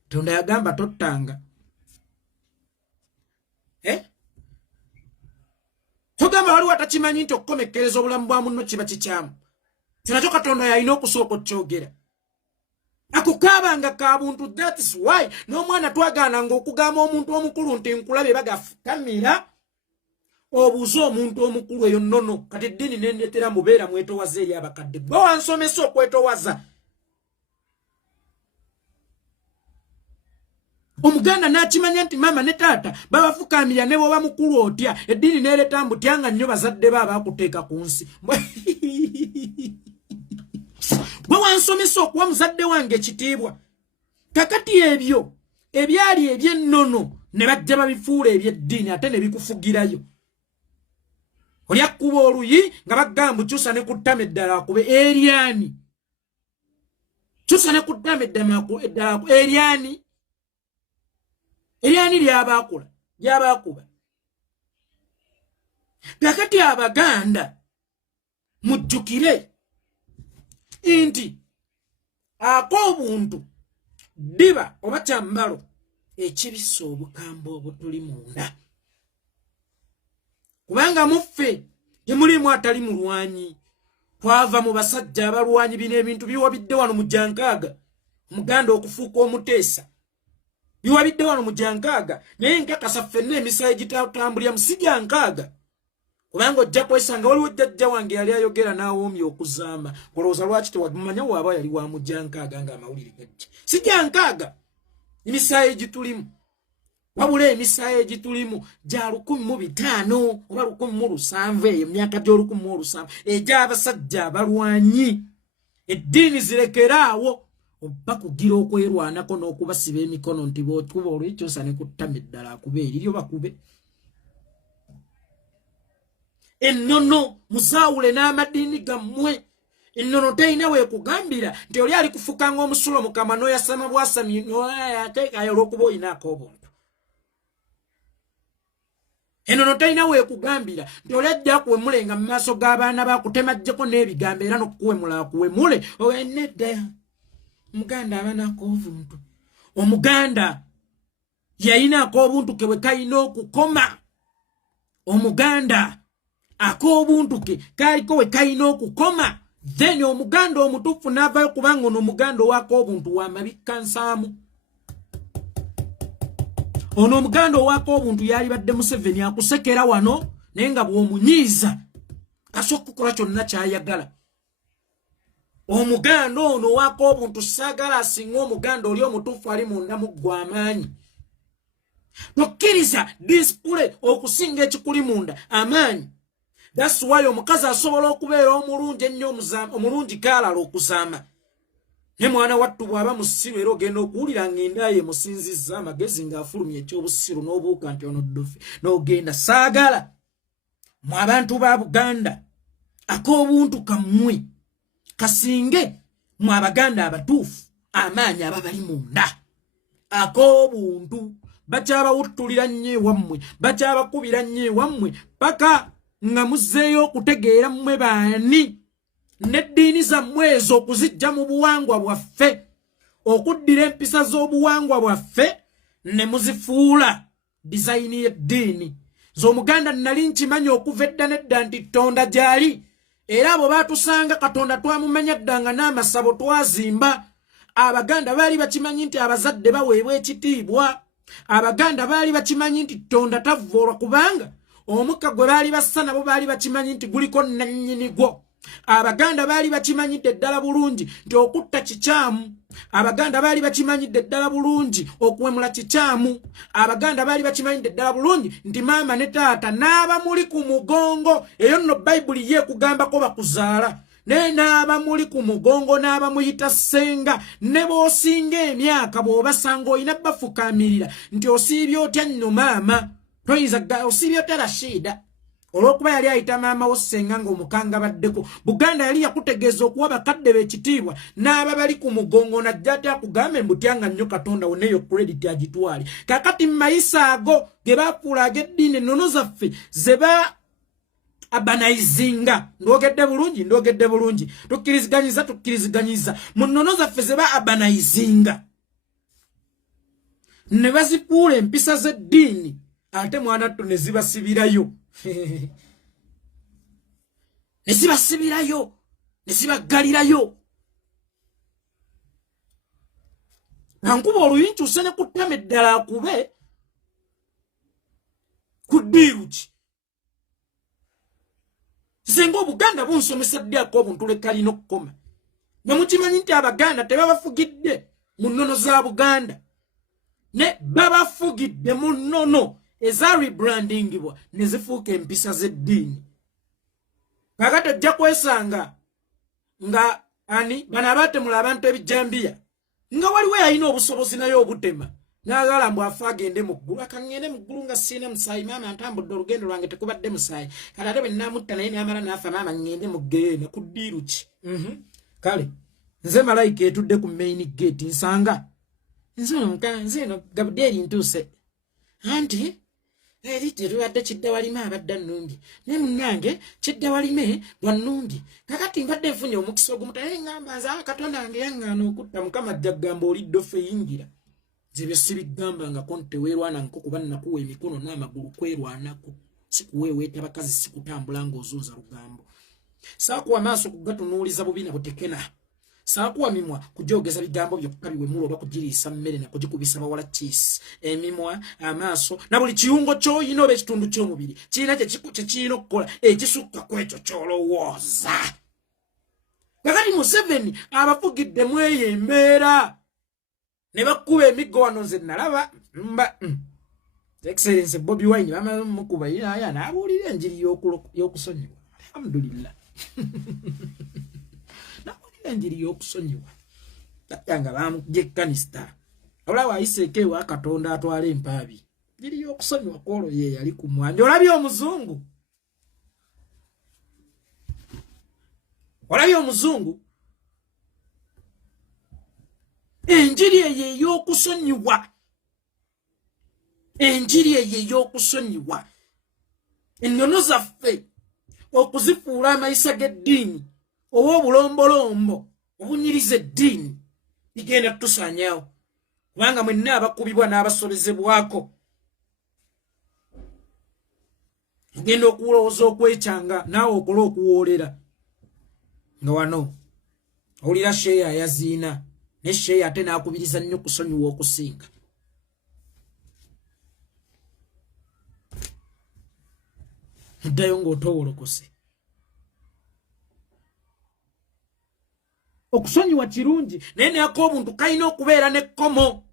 Katonda yagamba tottanga. Tugamba waliwo atakimanyi nti okukomekkereza obulamu bwa munno kiba kikyamu. Kinakyo Katonda yalina okusooka okyogera. Akukaabanga ka buntu. That is why n'omwana twagaananga okugamba omuntu omukulu nti nkulabye bagafukamira. Obuuze omuntu omukulu eyo nnono kati eddiini n'endeetera mubeera mwetowaza eri abakadde. Gwe wansomesa okwetowaza. Omuganda n'akimanya nti mama ne taata babafukamirira ne bwoba mukulu otya eddiini n'ereeta mbu tyanga nnyo bazadde be abaakuteeka ku nsi. Gwe wansomesa okuwa muzadde wange ekitiibwa. Kakati ebyo ebyali eby'ennono ne bajja babifuula eby'eddiini ate ne bikufugirayo. Oli akkuba oluyi nga bagamba kyusa ne ku ttama eddala akube eryani. Kyusa ne ku ttama eddala akube eryani. Eryani ly'abaakula ly'abaakuba. Kakati Abaganda mujjukire nti ak'obuntu ddiba oba kyambalo ekibissa obukambwe obutuli munda. Kubanga muffe temulimu atali mulwanyi. Twava mu basajja abalwanyi bino ebintu biwabidde wano mu Jankaaga. Omuganda okufuuka omuteesa biwabidde wano mu Jankaaga naye nkakasa ffenna emisayi gitatambulira mu si Jankaaga. Kubanga ojja kwesanga waliwo jjajja wange yali ayogera n'awoomya okuzamba. Olowooza lwaki tewamanya waaba yali wa mu Jankaaga ng'amawulire gajja. Si Jankaaga emisayi egitulimu. Wabula emisayi egitulimu gya 1500 oba 1700 eyo emyaka gy'olukumu egy'abasajja abalwanyi. Eddiini zirekeraawo oba kugira okwerwanako n'okubasiba emikono nti bw'okuba olw'ekyosa ne ku ttama eddala akube eriryo bakube. Ennono muzaawule n'amadiini gammwe. Ennono teyina weekugambira nti oli ali kufuka ng'omusulo Mukama n'oyasama bwasami n'oyateekayo olw'okuba oyinaako obuntu. Ennono teyina weekugambira nti oli ajja akuwemulenga mu maaso g'abaana bakutemajjeko n'ebigambo era n'okukuwemula akuwemule. Nedda Omuganda abanaako obuntu. Omuganda yayinaako obuntu ke bwe kayina okukoma. Omuganda ak'obuntu ke kaliko we kayina okukoma. Then Omuganda omutuufu n'avaayo kubanga ono Omuganda owaako obuntu w'amabikka nsaamu. Ono Omuganda owaako obuntu yali badde Museveni akusekera wano naye nga bw'omunyiiza asooka okukola kyonna ky'ayagala. Omuganda ono owaako obuntu saagala asinga Omuganda oli omutuufu ali munda mu ggwe amaanyi. Tokkiriza disipule okusinga ekikuli munda amaanyi. That's why omukazi asobola okubeera omulungi ennyo omulungi kaalala okuzaama. Ne mwana wattu bw'aba musiru era ogenda okuwulira ng'enda ye musinzizza amagezi ng'afulumya ekyobusiru n'obuuka nti ono ddufe n'ogenda. Saagala mu abantu ba Buganda ak'obuntu kammwe kasinge mu Abaganda abatuufu amaanyi aba bali munda. Ak'obuntu bakyabawuttulira nnyo ewammwe bakyabakubira nnyo ewammwe paka nga muzzeeyo okutegeera mmwe baani n'eddiini zammwe ezo okuzijja mu buwangwa bwaffe okuddira empisa z'obuwangwa bwaffe ne muzifuula disayini y'eddiini. Z'Omuganda nali nkimanya okuva edda n'edda nti Tonda gy'ali era abo baatusanga Katonda twamumanya dda nga n'amasabo twazimba. Abaganda baali bakimanyi nti abazadde baweebwa ekitiibwa. Abaganda baali bakimanyi nti Tonda tavvoolwa kubanga omukka gwe baali bassa nabo baali bakimanyi nti guliko nannyini gwo. Abaganda baali bakimanyidde ddala bulungi nti okutta kikyamu. Abaganda baali bakimanyidde ddala bulungi okuwemula kikyamu. Abaganda baali bakimanyidde ddala bulungi nti maama ne taata n'aba muli ku mugongo. Eyo nno Bayibuli ye kugambako bakuzaala. Ne n'aba muli ku mugongo n'aba muyita ssenga. Ne b'osinga emyaka bw'obasanga olina bafukaamirira nti osiibye otya nno maama. Toyinza osiibye otya Rashida. Olwokuba yali ayita maama wo ssenga ng'omukanga baddeko. Buganda yali yakutegeeza okuwa bakadde b'ekitiibwa n'aba bali ku mugongo najja ate akugambe mbutyanga nnyo Katonda wo neyo credit agitwale. Kakati mu mayisa ago ge baafuula ag'eddiini ennono zaffe ze ba abanayizinga. Ndogedde bulungi. Tukkiriziganyiza. Mu nnono zaffe ze ba abanayizinga. Ne bazifuula empisa z'eddiini ate mwanattu ne zibasibirayo. Ne zibasibirayo. Ne zibaggalirayo. Nankuba oluyinkyuse ne kuttama eddala akube ku ddiiru ki. Senga Obuganda bunsomesa ddyako obuntu leka lina okukoma. Ne mukimanyi nti Abaganda tebabafugidde mu nnono za Buganda. Ne babafugidde mu nnono eza rebrandingibwa ne zifuuka empisa z'eddiini. Kakati ojja kwesanga nga bano abatemula abantu ebijambiya nga waliwo yalina obusobozi naye obutema. N'agala mbu afa agende mu ggulu. Akangende mu ggulu nga siina musaayi maama ntambudde olugendo lwange tekubadde musaayi. Kale ate bwe nnaamutta naye n'amala n'afa maama ngende mu ggeyeena ku ddiiru ki. Kale nze malayika etudde ku main gate nsanga nze eno Gabudeeri ntuuse anti eri terubadde kidda walime abadde nnumbye ne munnange kidda walime bwannumbye. Kakati mbadde nfunye omukisa ogumu naye ngamba nze Katonda wange yaŋŋaana okutta Mukama ajja kugamba olidde offe yingira. Zebyo sibigambangako nti teweerwanangako kuba nnakuwa emikono n'amagulu kwerwanako. Sikuweeweeta bakazi sikutambula ng'ozunza lugambo. Saakuwa maaso kugatunuuliza bubi na butekena. Saakuwa mimwa kujogeza bigambo byokka biwemula oba kugiriisa mmere na kugikubisa bawala kiisi. Emimwa, amaaso na buli kiyungo ky'oyina oba ekitundu ky'omubiri kirina kye kirina okukola ekisukka ku ekyo ky'olowooza. Kakati Museveni abafugidde mu eyo embeera. Ne bakuba emiggo wano nze nalaba Excellence Bobi Wine bamala mukuba aya n'abuulira enjiri y'okusonyiwa. Alhamdulillah. N'abuulira enjiri y'okusonyiwa. Tatanga bamugye ekkanisa. Olaba ayiseeko ewa Katonda atwala empaabi. Enjiri y'okusonyiwa kw'olwo ye yali ku mwanja. Olabye omuzungu? Olabye omuzungu? Enjiri eyo ey'okusonyiwa. Enjiri eyo ey'okusonyiwa. Ennono zaffe okuzifuula amayisa g'eddiini oba obulombolombo obunyiriza eddiini bigenda tusaanyaawo. Kubanga mwenna abakubibwa n'abasobezebwako ogenda okulowooza okwekyanga naawe okola okuwoolera. Nga wano owulira sheeya yaziina. Ne sheeya ate n'akubiriza nnyo kusonyiwa okusinga. Muddayo ng'otowolokose. Okusonyiwa kirungi naye n'ak'obuntu kalina okubeera n'ekkomo.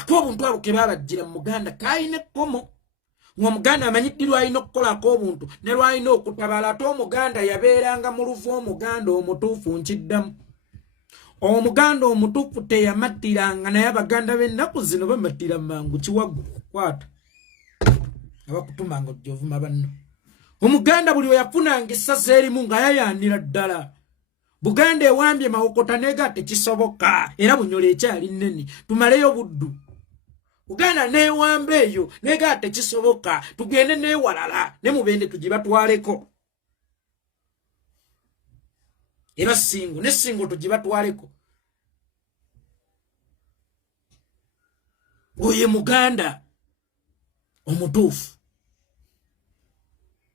Ak'obuntu abo ke baabajjira mu Muganda kalina ekkomo. Ng'Omuganda amanyi ddi lwalina okukola ak'obuntu ne lwalina okutabaala. Ate Omuganda yabeeranga mu luvu Omuganda omutuufu nkiddamu. Omuganda omutuufu teyamattiranga naye Abaganda b'ennaku zino bamattira mangu kiwagu kwata. Abakutumanga ojja ovuma banno. Omuganda buli we yafunanga essaza erimu nga yayanira ddala. Buganda ewambye mawokota neega tekisoboka era Bunyolo ekyali nnene tumaleyo buddu. Buganda neewamba eyo neega tekisoboka tugende neewalala ne Mubende tugibatwaleko. Era Ssingo ne Ssingo tugibatwaleko. Oye Muganda omutuufu.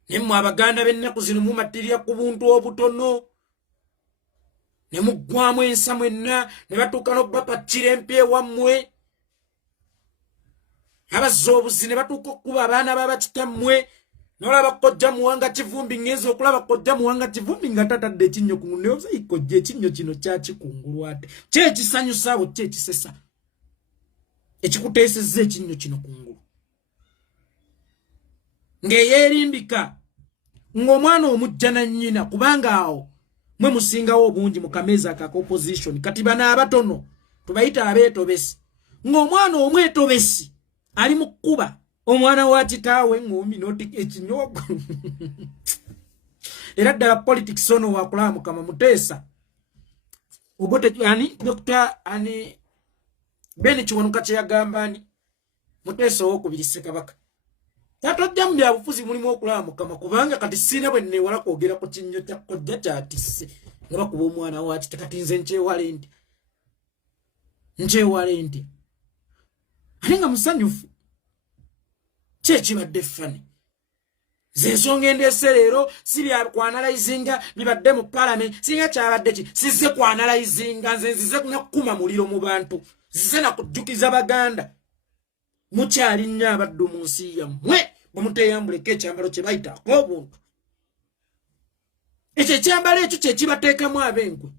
Nemmwe Abaganda b'ennaku zino mumattirira ku buntu obutono. Ne muggwamu ensa mwenna ne batuuka n'okubapakkira empya ewammwe. abazza obuzi ne batuuka okuba abaana babakitammwe n'olaba kojja muwanga kivumbi ng'enza okulaba kojja muwanga kivumbi nga tatadde ekinnyo ku naye obuzayi kojja ekinnyo kino kyakikungulu ate kyekisanyusa abo kyekisesa ekikuteesezza ekinnyo kino kungulu ng'eyeerimbika ng'omwana omujja na nnyina kubanga awo mwe musingawo obungi mu kameezi akaka opposition kati bana abatono tubayita abeetobesi ng'omwana omwetobesi ali mu kkuba omwana wa kitaawe ng'ombi noti ekinyogo era ddala politics ono wakulaba mukama muteesa obote ani Dr. ani Beni Kiwanuka kye yagamba ani muteesa ow'okubiri Ssekabaka tatojja mu byabufuzi mulimu okulaba mukama kubanga kati sina bwe neewala kwogera ku kinnyo kya kojja kyatisse nga bakuba omwana wa kitakati nze nkyewale nti ate nga musanyufu kyekibadde fani ze nsonga endeese leero si bya kwanalayizinga bibadde mu parliament singa kyabadde ki sizze kwanalayizinga nze nzize nakukuma muliro mu bantu zize nakujjukiza baganda mukyali nnyo abaddu mu nsi yammwe bwe muteeyambuleko ekyambalo kye bayitaako obuntu ekyo ekyambalo ekyo kyekibateekamu ab'enkwe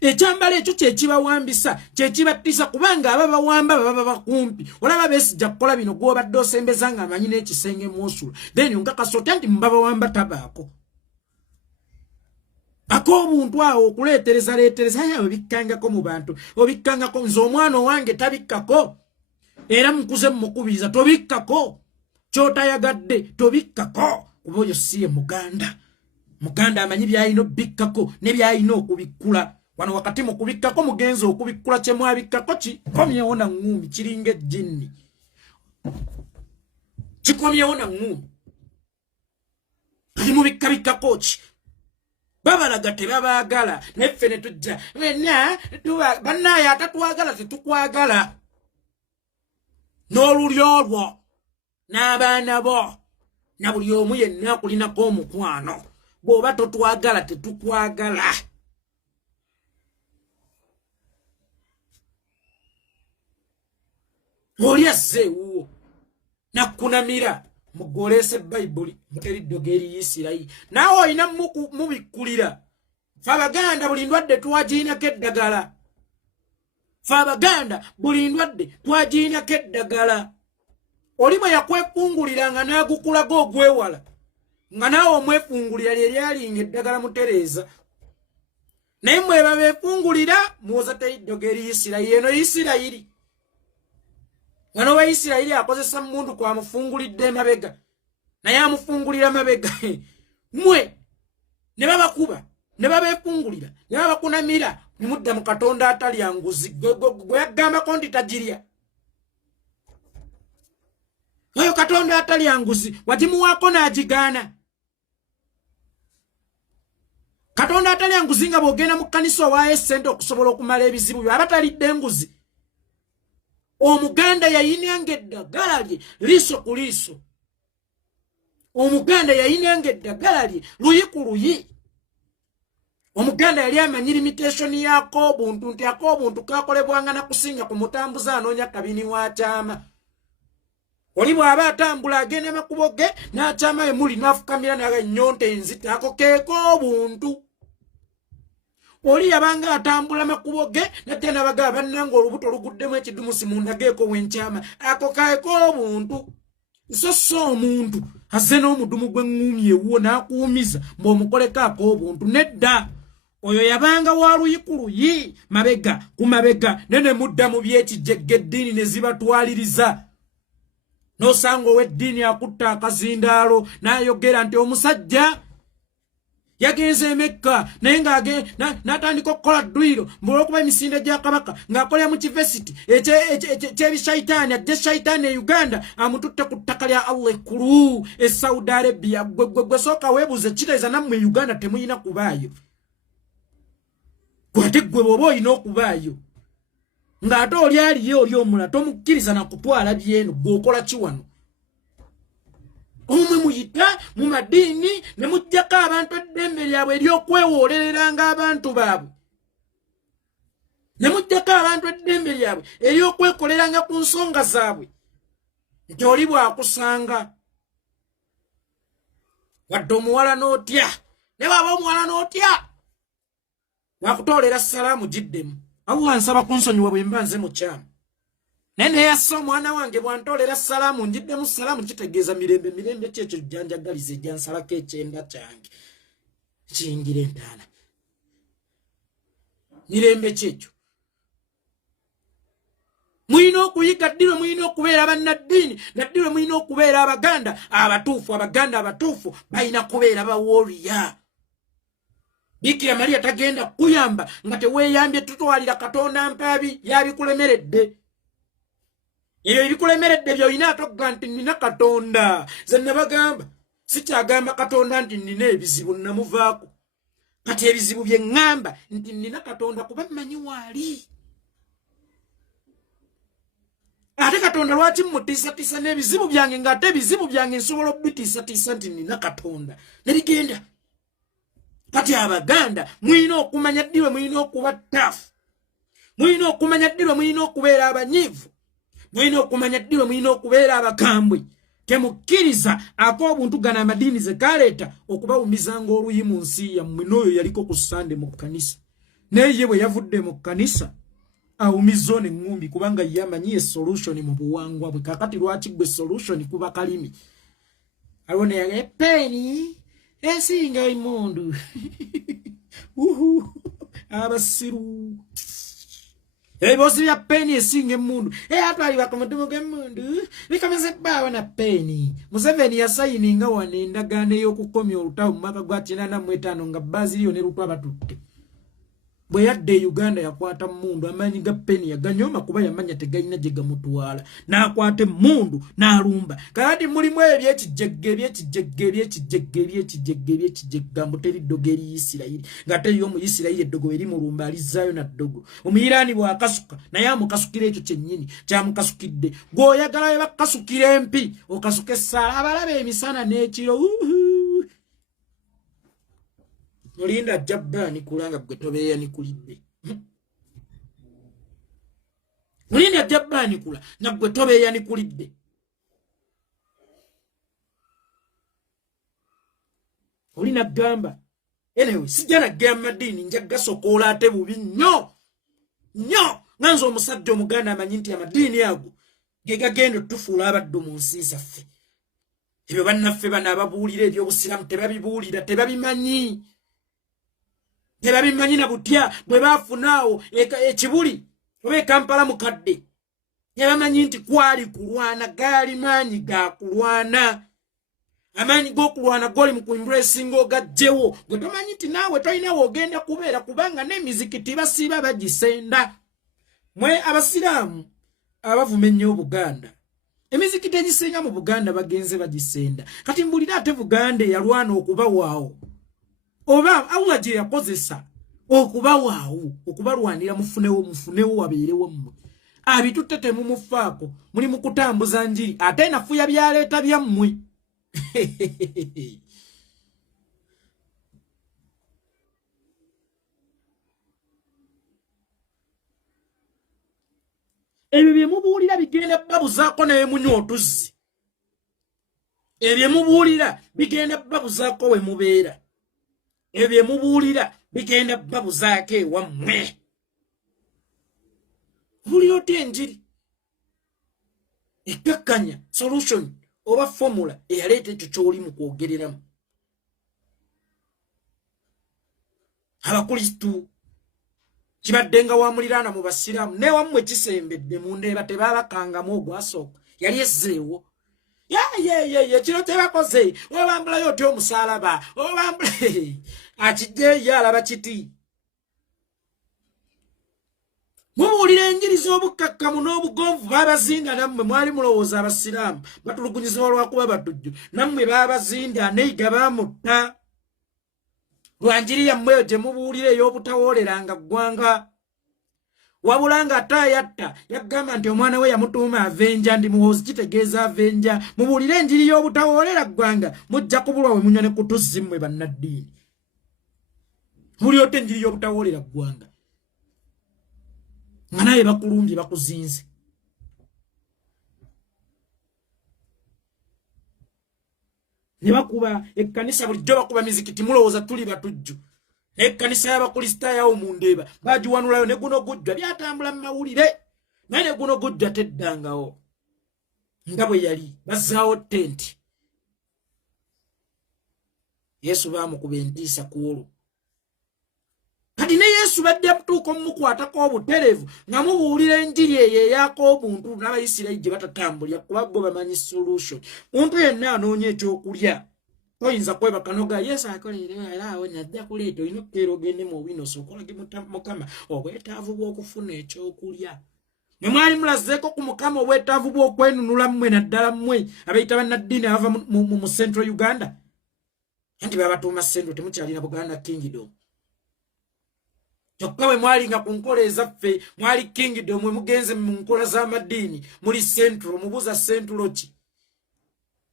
ekyambalo ekyo kyekibawambisa kyekibattisa kubanga ababawamba baba bakumpi olaba beesijja kukola bino gw'obadde osembeza nga amanyi n'ekisenge mwosula then nkakasa otya nti mubabawamba tabaako ak'obuntu awo okuleetereza aye obikkangako mu bantu obikkangako nze omwana owange tabikkako era mukuze mukubiriza tobikkako kyotayagadde tobikkako kuba oyo si ye muganda amanyi byalina obikkako ne byalina okubikkula wano wakati mu kubikkako mugenzi okubikkula kye mwabikkako kikomyewo na ngumi kiringa ejjinni kikomyewo na ngumi ali mubikkabikkako ki babalaga tebabaagala neffe ne tujja bannaaye atatwagala tetukwagala n'olulyo olwo n'abaana bo na buli omu yenna akulinako omukwano bw'oba totwagala tetukwagala oli azze ewuwo nakkunamira mugoleese bayibuli muteriddoga eri Isirayiri naawe olina mubikkulira fe abaganda buli ndwadde twagiinako eddagala fe abaganda buli ndwadde twagiinako eddagala oli bwe yakwefungulira nga n'agukulaga ogwewala nga naawe omwefungulira lyeryalinga eddagala mutereeza naye mweba beefungulira muwoza teriddoga eri Isirayiri eno Isirayiri nga n'owa Isirayiri akozesa mundu kwamufungulidde emabega naye amufungulira mabega mwe ne babakuba ne babeefungulira ne babakunamira ne mudda mu Katonda atalya nguzi gwe yagambako nti tagirya oyo Katonda atalya nguzi wagimuwaako n'agigaana Katonda atalya nguzi nga bw'ogenda mu kkanisa owaayo essente okusobola okumala ebizibu byo aba talidde nguzi omuganda yayinanga eddagala lye liiso ku liiso omuganda yayinanga eddagala lye luyi ku luyi omuganda yali amanyi limitation yako obuntu nti ako obuntu kakolebwanga nakusinga ku mutambuza anoonya kabini wakyama oli bw'aba atambula agenda makubo ge n'akyama emuli n'afukamira naga nnyonte enzita ako keeko obuntu oli yabanga atambula makubo ge nate nabaga bannanga olubuto luguddemu ekidumusi munda geeko wenkyama ako kaeko obuntu so omuntu azze n'omudumu gw'eŋŋumi ewuwo n'akuumiza mbw'omukoleko ako obuntu nedda oyo yabanga wa luyi ku luyi mabega ku mabega nene mudda mu byekijjegga eddiini ne zibatwaliriza n'osanga ow'eddiini akutta akazindaalo n'ayogera nti omusajja yagenze emekka naye n'atandika okukola dduyiro mbulwokuba emisinde gya kabaka ng'akolera mu kivesiti ekyebishayitaani ajja shayitaani e Uganda amututte ku ttaka lya Allah ekkulu e Saudi Arabia gwe sooka weebuuze kitegeeza nammwe e Uganda temuyina kubaayo gwate gwe bw'oba olina okubaayo ng'ate oli aliyo oli omula tomukkiriza nakutwala byeno gw'okola ki wano omwe muyita mu madiini ne muggyako abantu eddembe lyabwe ery'okwewolereranga abantu baabwe ne muggyako abantu eddembe lyabwe ery'okwekoleranga ku nsonga zaabwe nti oli bw'akusanga wadde omuwala n'otya ne bw'aba omuwala n'otya bw'akutoolera salaamu giddemu Allah nsaba kunsonyiwa bwe mba nze mukyamu naye neyassa omwana wange bw'antoolera salaamu ngiddemu salaamu kitegeeza mirembe kyekyo jjanjagaliza ejjansalako ekyenda kyange kiyingira entaana mirembe kyekyo mulina okuyiga ddiro mulina okubeera bannaddiini naddiro mulina okubeera abaganda abatuufu balina kubeera bawooliya Bikira Maria tagenda kuyamba nga teweeyambye tutwalira Katonda mpaabi yabikulemeredde ebyo ebikulemeredde by'olina atogga nti nina Katonda ze nabagamba sikyagamba Katonda nti nina ebizibu namuvaako kati ebizibu bye ŋŋamba nti nina Katonda kuba mmanyi waali ate Katonda lwaki mutiisatiisa n'ebizibu byange ng'ate ebizibu byange nsobola okubitiisatiisa nti nina Katonda ne bigenda kati abaganda mulina okumanya ddirwe mulina okuba ttaafu mulina okumanya ddirwe mulina okubeera abanyiivu mulina okumanya ddirwe mulina okubeera abakambwe temukkiriza ak'obuntu gano amadiini ze kaleeta okubawumizanga oluyi mu nsi yammwe n'oyo yaliko ku Sande mu kkanisa naye ye bwe yavudde mu kkanisa awumiza ono eŋŋumbi kubanga ye amanyi esolution mu buwangwa bwe kakati lwaki gwe solution kuba kalimi aliwo naye epeeni esinga immundu abasiru ebibosi bya peeni esinga emmundu atwalibwa ku mudumu gw'emmundu bikomeze bbaawo na peeni Museveni yasayininga wano endagaano ey'okukomya olutawo mu mwaka gwa 1985 nga Bazilio ne Lutwa batutte bwe yadde e Uganda yakwata mundu amanyi ga peeni yaganyooma kuba yamanya tegalina gye gamutwala n'akwata emmundu n'alumba kati mulimu ebyekijjegge muteri ddogo eri Isirayiri ng'ate yo mu Isirayiri eddogo eri mulumba alizaayo na ddogo omuyiraani bw'akasuka naye amukasukira ekyo kyennyini kyamukasukidde gw'oyagala we bakasukira empi okasuka essaala abalaba emisana n'ekiro Olinda jabbani kulanga gwe tobeeya nikulidde. Olinda jabbani kula na gwe tobeeya nikulidde. Olina gamba. Anyway, sijana gamba dini njaga sokola ate bubi nnyo. Nganzo omusajja omuganda amanyi nti amadini ago gega gendo tufuula abaddu mu nsi zaffe. Ebyo bannaffe bana ababuulira ebyobusiramu tebabibuulira tebabimanyi. Tebabimanyi na butya bwe baafunaawo ekibuli oba Kampala mukadde tebamanyi nti kwali kulwana gaali maanyi ga kulwana amaanyi g'okulwana goli mu kuimbulesinga ogajjewo gwe tomanyi nti naawe tolinawo ogenda kubeera kubanga n'emizikiti basiiba bagisenda mwe abasiraamu abavuma ennyo Buganda emizikiti egisinga mu Buganda bagenze bagisenda kati mbulira ate Buganda yalwana okuba waawo oba Allah gye yakozesa okuba waawo okubalwanira mufunewo wabeerewo mmwe abitutte temumufaako muli mu kutambuza njiri ate nafuya byaleeta byammwe ebyo bye mubuulira bigenda babuzaako naye munywa otuzzi ebyo mubuulira bigenda babuzaako we mubeera ebyo mubuulira bigenda babuzaako ewammwe buli otya enjiri ekkakkanya solution oba formula eyaleeta ekyo ky'oli mu kwogereramu abakristu kibadde nga wamuliraana mu basiraamu newammwe kisembedde mu ndeeba tebabakangamu ogwasooka yali ezzeewo kino tebakoze obambulayo otya omusaalaba obambula akijjeyo alaba kiti mubuulira enjiri z'obukakkamu n'obugonvu baabazinda nammwe mwali mulowooza abasiraamu batulugunyizibwa lwakuba batujju nammwe baabazinda neyiga baamutta lwanjiri yammwe eyo gye mubuulira ey'obutawooleranga ggwanga wabula nga atayatta yagamba nti omwana we yamutuuma avenja ndi muhoozi kitegeeza avenja mubuulire enjiri y'obutawoolera ggwanga mujja kubulwa we munywa ne kutuzzi mmwe bannaddiini muli ote enjiri y'obutawoolera ggwanga nga naye bakulumbye bakuzinze ne bakuba ekkanisa bulijjo bakuba mizikiti mulowooza tuli batujju ekkanisa y'abakristaayo mu Ndeeba bagiwanulayo ne guno gujja byatambula mu mawulire naye ne guno gujja teddangawo nga bwe yali bazzaawo tenti Yesu baamukuba entiisa ku olwo kati ne Yesu badde butuuka omukwatako obutereevu nga mubuulira enjiri eyo eyako obuntu n'Abayisirayiri gye batatambulira kuba bo bamanyi solution muntu yenna anoonya ekyokulya toyinza kwebaka noga Yesu akolere era awo nyajja kuleeta olina okukeera ogende mu binoso okolage Mukama obwetaavu bw'okufuna ekyokulya ne mwali mulazeeko ku Mukama obwetaavu bw'okwenunula mmwe naddala mmwe abayita bannaddiini abava mu Central Uganda anti babatuuma Central temukyalina Buganda Kingdom kyokka bwe mwali nga ku nkola ezaffe mwali Kingdom mwe mugenze mu nkola z'amaddiini muli Central mubuza Central ki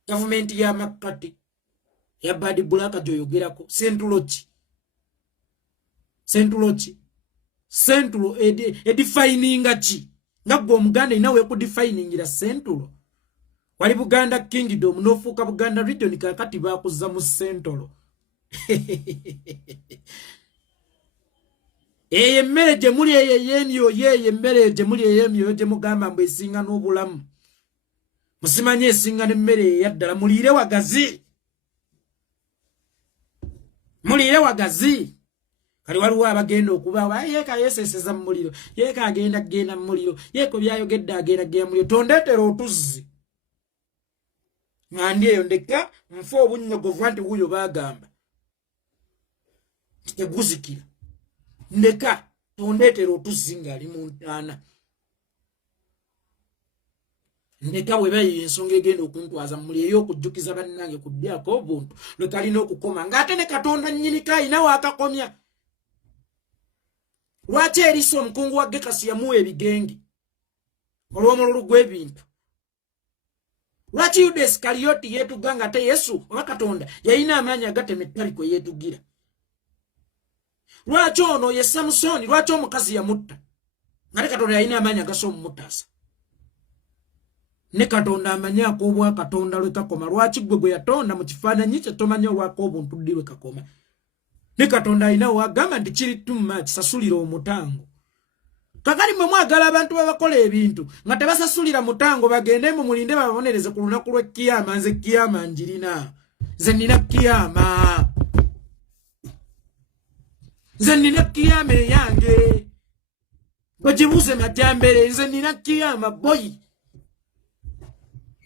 gavumenti ya Makati ya Badi Bulaka gyoyogerako Central edifininga ki nga gwe Omuganda inawe kudefiningira Central wali Buganda Kingdom n'ofuuka Buganda region kakati baakuzza mu Central eye mmere gye muli ey'emyoyo eye mmere gye muli ey'emyoyo gye mugamba mbu esinga n'obulamu musimanye esinga n'emmere eyaddala muliire wagazi kali waliwo abagenda okubaawo yeeka yeeseseza mu muliro yeeka agenda mu muliro yeeko byayogedde agenda mu muliro tondeetera otuzzi ngandi eyo ndeka nfa obunnyogovu nti wuyo baagamba teguzikira ndeka tondeetera otuzzi ng'ali mu ntaana ndeka bwe bayo ensonga egenda okuntwaza mu muliro ey'okujjukiza bannange ku ddyako obuntu lwe kalina okukoma ng'ate ne Katonda nnyini kayina waakakomya lwaki eriisa omukungu wa Gekasi yamuwa ebigenge olw'omululu gw'ebintu lwaki Yuda Iskariyoti yeetuga nga te Yesu oba Katonda yalina amaanyi agatema ettali kwe yeetugira lwaki ono ye Samusoni lwaki omukazi yamutta ngate Katonda yalina amaanyi agasa omumutaasa ne Katonda amanyaako obwa Katonda lwe kakoma lwaki gwe yatonda mu kifaananyi kye tomanyi olwako obuntu ddi lwe kakoma ne Katonda alina wagamba nti kiri tumma kisasulira omutango kakali mwe mwagala abantu babakola ebintu nga tebasasulira mutango bagende mu mulinde bababonereze ku lunaku lw'ekiyama nze kiyama njirina nze nina kiyama eyange bagibuuze Majambere nze nina kiyama boyi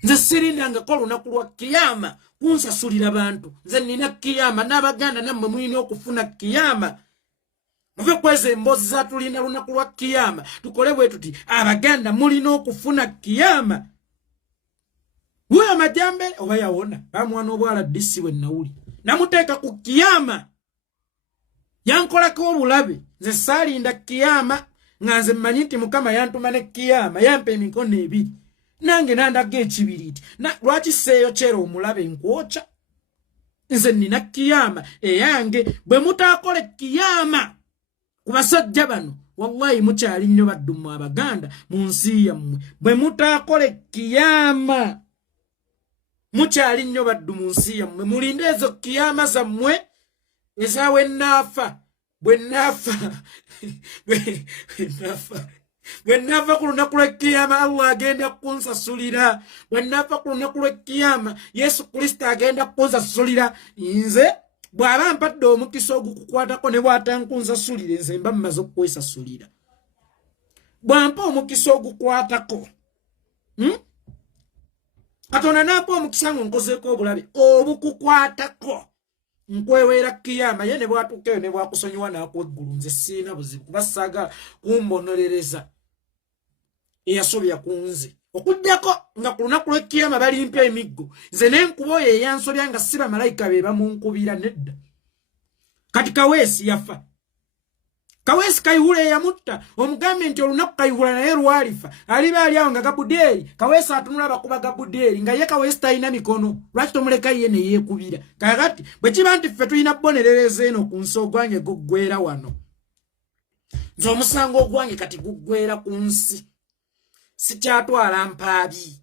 nze sirindanga ko lunaku lwa kiyama kunsasulira bantu nze nina kiyama n'Abaganda nammwe mulina okufuna kiyama muve kweza emboozi zatulinda lunaku lwa kiyama tukole bwe tuti Abaganda mulina okufuna kiyama wuyo Majambere oba yawona bamwana obwala disi we nawuli namuteeka ku kiyama yankolako obulabe nze saalinda kiyama nga nze mmanyi nti Mukama yantuma ne kiyama yampa emikono ebiri nange nandaga ekibiriiti lwaki seeyo kyera omulabe nkwokya nze nina kiyama eyange bwe mutaakole kiyama ku basajja bano wallahi mukyali nnyo baddumu Abaganda mu nsi yammwe bwe mutaakole kiyama mukyali nnyo baddu mu nsi yammwe mulinde ezo kiyama zammwe ezaawe naafa bwe naafa ku lunaku lw'ekiyama Allah agenda kunsasulira bwe naafa ku lunaku lw'ekiyama Yesu Kristo agenda kunsasulira nze bw'aba mpadde omukisa ogukukwatako ne bw'atankunsasulire nze mba mmaze okwesasulira bw'ampa omukisa ogukwatako Katonda n'ampa omukisa nkozeeko obulabe obukukwatako nkweweera kiyama ye ne bwatuukeyo ne bwakusonyiwa n'akuwa eggulu nze siina buzibu kuba saagala kumbonerereza eyasobya ku nze okujjako nga ku lunaku lw'ekiyama balimpya emiggo nze n'enkuba oyo eyansobya nga si bamalayika be bamunkubira nedda kati Kaweesi yafa Kaweesi Kayihura eyamutta omugambe nti olunaku Kayihura naye lwalifa aliba ali awo nga Gabudeeri Kaweesi atunula bakuba Gabudeeri nga ye Kaweesi talina mikono lwaki tomuleka ye ne yeekubira kakati bwe kiba nti ffe tulina bonerereza eno ku nsi ogwange guggwera wano nze omusango ogwange kati guggwera ku nsi sikyatwala mpaabi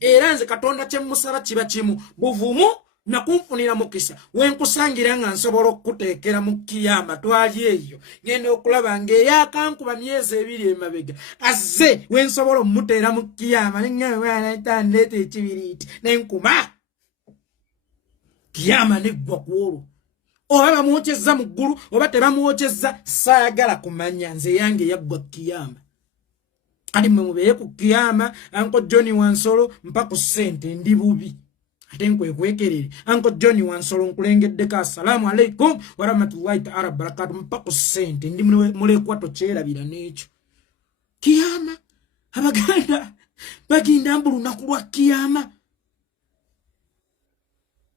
era nze Katonda kye musaba kiba kimu buvumu nakunfunira mukisa wenkusangira nga nsobola okuteekera mu kiyama twali eyo ngenda okulaba ng'eyakankuba myezi 2 emabega azze wensobola omuteera mu kiyama nengatandeeta ekibiriiti nenkuma kiyama neggwa ku olwo oba bamwokyezza mu ggulu oba tebamwokyezza saagala kumanya nze yange yaggwa kiyama kati mwe mubeere ku kiyama Uncle John Wansolo mpa ku ssente ndi bubi ate nkwekerere Uncle John Wansolo nkulengeddeko assalamu alaikum wa rahmatullahi ta'ala barakatuh mpa ku ssente ndi mulekwa tokyerabira n'ekyo kiyama abaganda bagenda mbu lunaku lwa kiyama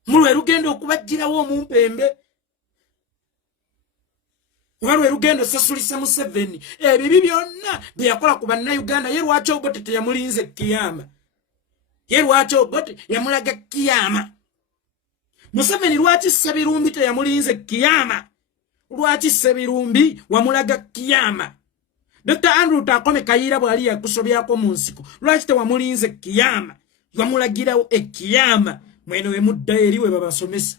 mulwe lugenda okubajjirawo omumpembe Walwe lugendo sasulisa Museveni. Bibi byonna bye yakola ku bannayuganda ye lwaki Obote teyamulinze kiyama. Ye lwaki Obote yamulaga kiyama. Museveni lwaki Sebirumbi teyamulinze kiyama. Lwaki Sebirumbi wamulaga kiyama. Dr. Andrew Takome Kayira bwali yakusobyako mu nsiko. Lwaki tewamulinze kiyama. Wamulagirawo ekiyama. Mwene we mudda eriwe babasomesa.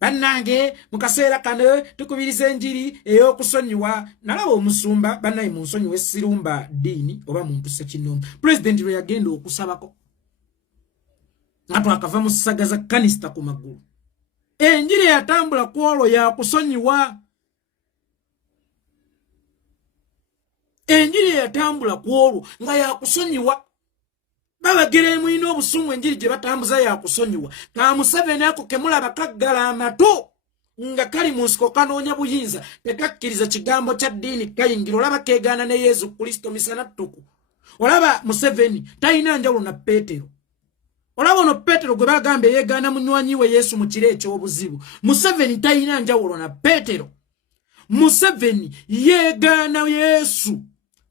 Bannange mukaseera kano tukubiriza enjiri ey'okusonyiwa nalaba omusumba bannayi mu nsonyiwa Sirumba Dini oba muntu Ssekinoomu President lwe yagenda okusabako nga twakava mu ssaga za kanisita ku magulu enjiri yatambula ku olwo yakusonyiwa enjiri yatambula ku olwo nga yakusonyiwa babagere mwino obusumu enjiri gye batambuza yakusonyiwa ka Museveni ako kemulaba kaggala amato nga kali mu nsiko kanoonya buyinza tekakkiriza kigambo kya ddiini kayingira olaba keegaana ne Yesu Kristo misana ttuku olaba Museveni talina njawulo na Peetero olaba ono Peetero gwe bagambye yeegaana munywanyi we Yesu mu kiro eky'obuzibu Museveni talina njawulo na Peetero Museveni yeegaana Yesu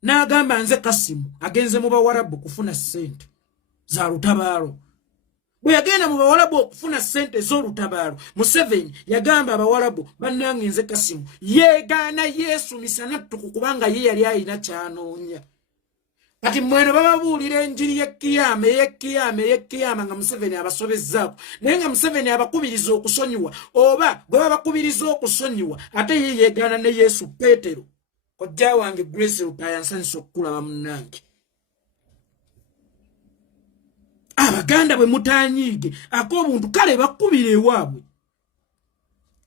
n'agamba nze Kasimu agenze mu Bawarabu kufuna ssente za lutabaalo bwe yagenda mu Bawarabu okufuna ssente z'olutabaalo Museveni yagamba Abawarabu bannange nze Kasimu yeegaana Yesu misana ttuku kubanga ye yali alina kyanoonya kati mweno bababuulira enjiri y'ekiyama nga Museveni abasobezzaako naye nga Museveni abakubiriza okusonyiwa oba gwe babakubiriza okusonyiwa ate ye yeegaana ne Yesu Peetero kojja wange Grace Rutaya nsanisa okukulaba munnange abaganda bwe mutanyiige ak'obuntu kale bakkubira ewaabwe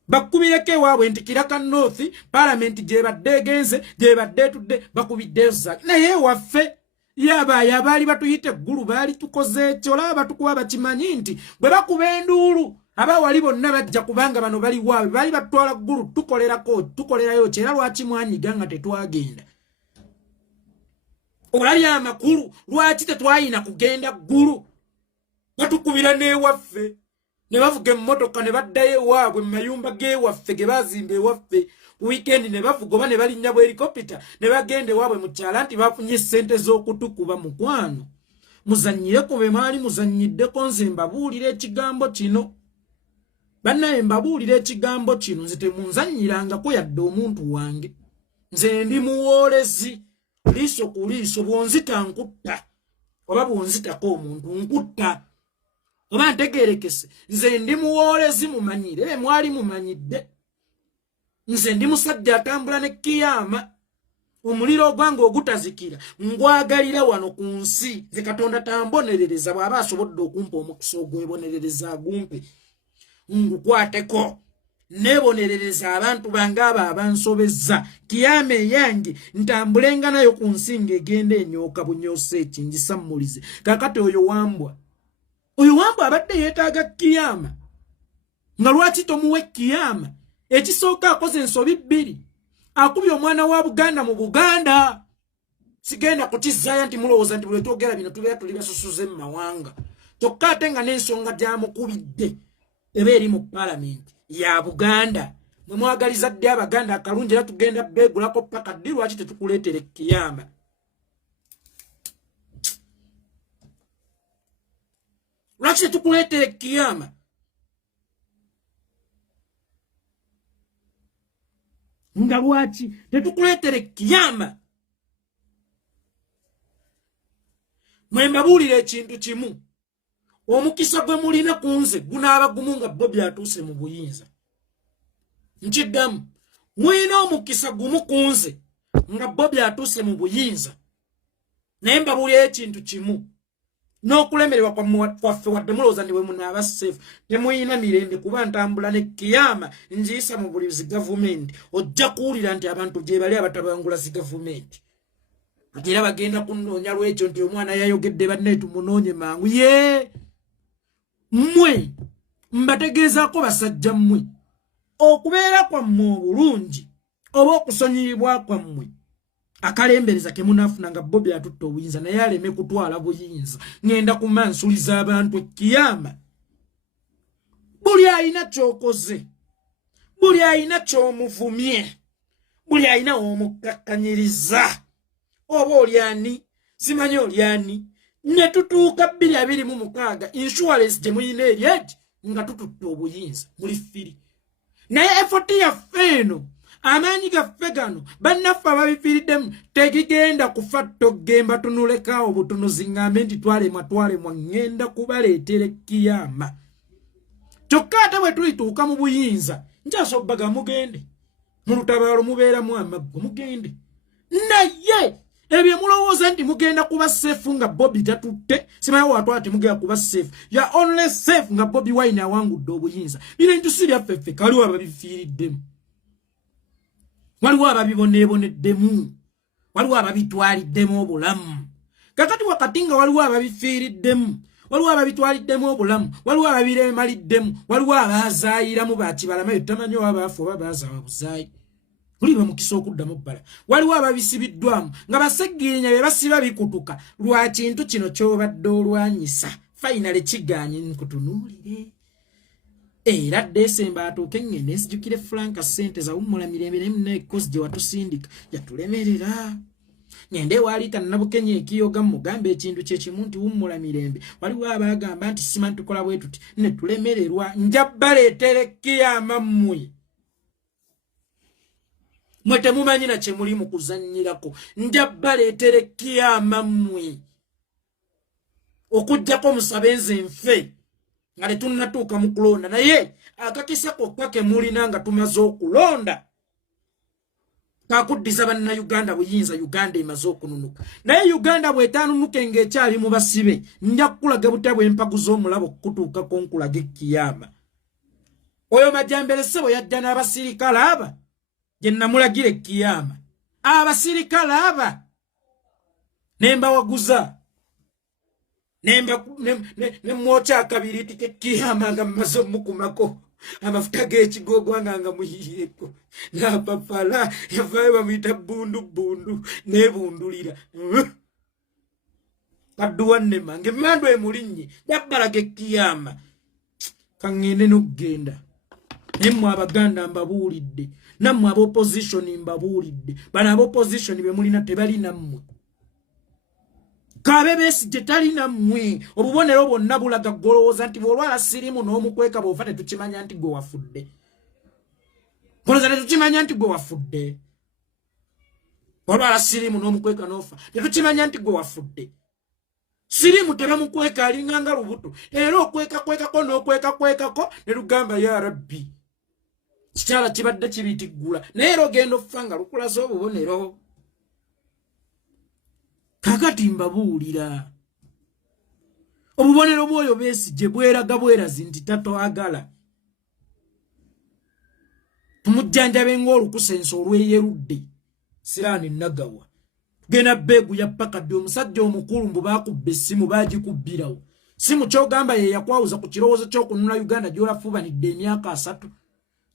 bakkubireko ewaabwe nti Kiraka North Parliament gye badde egenze gye badde tudde bakubiddeyo Zaake naye waffe yabaye abaali batuyita eggulu baali tukoze ekyo olaba batukuba bakimanyi nti bwe bakuba enduulu abawali bonna bajja kubanga bano bali waabwe baali batwala ggulu tukolerayo kyera lwaki mwanyiga nga tetwagenda olali amakulu lwaki tetwayina kugenda ggulu batukubira n'ewaffe ne bavuga emmotoka ne baddayo ewaabwe mu mayumba g'ewaffe ge baazimba ewaffe weekend ne bavuga oba ne balinnya bu helikopita ne bagenda ewaabwe mu kyala nti bafunye ssente z'okutukuba mukwano muzannyireko be maali muzannyiddeko nze mbabuulira ekigambo kino bannaye mbabuulira ekigambo kino nze temunzannyirangako yadde omuntu wange nze ndi muwoolezi liiso ku liiso bwonzita nkutta oba bwonzitako omuntu nkutta oba ntegeerekese nze ndi muwoolezi mumanyire mwali mumanyidde nze ndi musajja atambula ne kiyama omuliro ogwange ogutazikira ngwagalira wano ku nsi nze Katonda tambonerereza bw'aba asobodde okumpa omukisa ogwebonerereza agumpe ngukwateko nebonerereza abantu bange abo abansobezza kiyama eyange ntambulenga nayo ku nsinga egenda enyooka bunyoosa ekingisammulize kakati oyo wambwa abadde yeetaaga kiyama nga lwaki tomuwe kiyama ekisooka akoze ensobi 2 akubye omwana wa Buganda mu Buganda sigenda kukizzaaya nti mulowooza nti bwe twogera bino tubeera tuli basusuze mu mawanga kyokka ate nga n'ensonga gyamukubidde eba eri mu Parliament ya Buganda mwe mwagaliza dde Abaganda akalungi era tugenda beegulako paka ddi lwaki tetukuleetera ekiyama lwaki tetukuleetera ekiyama nga lwaki tetukuleetera ekiyama mwe mbabuulira ekintu kimu omukisa gwe mulina kunze gunaaba gumu nga Bobby atuuse mu buyinza. Nkiddamu, mulina omukisa gumu kunze nga Bobby atuuse mu buyinza. Naye mbabulira ekintu kimu, n'okulemererwa kwaffe wadde mulowooza ndi bwe munaaba safe, temulina mirembe kuba ntambula ne kiyama nziyisa mu buli zi gavumenti. Ojja kuwulira nti abantu gye bali abatabangula zi gavumenti. Ate era bagenda kunnoonya lw'ekyo nti omwana yayogedde banne tumunoonye mangu. Mmwe mbategeezaako basajja mmwe, okubeera kwammwe obulungi oba okusonyiyibwa kwammwe akalembereza ke munaafuna nga Bobby atutte obuyinza naye aleme kutwala buyinza ngenda kumansuliza abantu ekiyama. Buli alina ky'okoze, buli alina ky'omuvumye, buli alina omukakkanyiriza. Oba olyani, simanyi olyani, ne tutuuka 2026 insurance gye muyina eryeti nga tututte obuyinza muli ffiri. Naye effort yaffe eno, amaanyi gaffe gano bannaffe ababifiiriddemu tegigenda kufa toggemba tunuleka obutunuzi ngambe nti twalemwa ngenda kubaleetera ekiyama. Kyokka ate bwe tulituuka mu buyinza nkyasobbaga mugende mu lutabaalo mubeeramu amaggo mugende. Naye ebyo mulowooza nti mugenda kuba safe nga Bobby tatutte, simanyi watwala temugenda kuba safe. You are only safe nga Bobby Wine awangudde obuyinza. Bino entu si byaffe, kaliwo ababifiiriddemu, waliwo ababiboneeboneddemu, waliwo ababitwaliddemu obulamu. Kakati wakati nga waliwo ababifiiriddemu, waliwo ababitwaliddemu obulamu, waliwo ababiremaliddemu, waliwo abazaayiramu bakibalama eyo tamanyi oba baafu oba baazaawa buzaayi. Kuliba mukisa okuddamu bbala. Waliwo ababisibiddwamu nga baseggirinya be basiba bikutuka lwa kintu kino ky'obadde olwanyisa. Finally kiganye nkutunuulire. Era Desemba atuuke ngende nsijjukire Franka ssente zawummula mirembe naye munneekozi gye watusindika yatulemerera. Ngende waalita Nabukenya ekiyoga mugambe ekintu kye kimu nti wummula mirembe. Waliwo abagamba nti simanyi tukola bwe tuti ne tulemererwa. Nja baleetera ekiyama mmwe. Mwe temumanyi na kye muli mu kuzannyirako. Nja baleetera ekiyama mmwe. Okuggyako musabe nze nfe nga tetunnatuuka mu kulonda, naye akakisa kokka ke mulina nga tumaze okulonda kakuddiza bannayuganda buyinza. Uganda emaze okununuka, naye Uganda bwetaanunuke ng'ekyali mu basibe nja kukulaga butabwe empagu z'omulabo okutuukako nkulaga ekiyama. Oyo Majambere ssebo yajja n'abasirikale aba gye namulagira ekiyama. Abasirikale aba nembawaguza nemwocha akabiri tike kiyama nga mmaze omukumako amafuta g'ekigogo nga muyiyeko napapala yavaayo bamuyita bundu nebundulira kadduwannema ng'emmandu emulinnye yabbalaga ekiyama. Kaŋŋende n'okugenda nemmwe Abaganda mbabuulidde, nammwe ab'opposition mbabuulidde, bano ab'opposition be mulina tebali nammwe. Kabebesi gye talina mmwe. Obubonero bwonna bulaga golowooza nti bw'olwala sirimu n'omukweka bw'ofa tetukimanya nti gwe wafudde. Golowooza tetukimanya nti gwe wafudde. Olwala sirimu n'omukweka n'ofa tetukimanya nti gwe wafudde. Sirimu tebamukweka alinga nga lubuto. Era okwekakwekako n'okwekakwekako ne lugamba ya Rabbi. Kikyala kibadde kibitiggula. Naye era ogenda okufa nga lukulaze obubonero. Kakati mbabuulira. Obubonero bw'oyo Besigye bweraga bwerazi nti tatwagala. Tumujjanjabe ng'olukusenso olweyerudde. Siraani nagawa. Tugenda Beegu ya Pakadde omusajja omukulu mbu baakubba essimu baagikubbirawo. Simu ky'ogamba ye yakwawuza ku kirowoozo ky'okununula Uganda gy'olafuubanidde emyaka 3.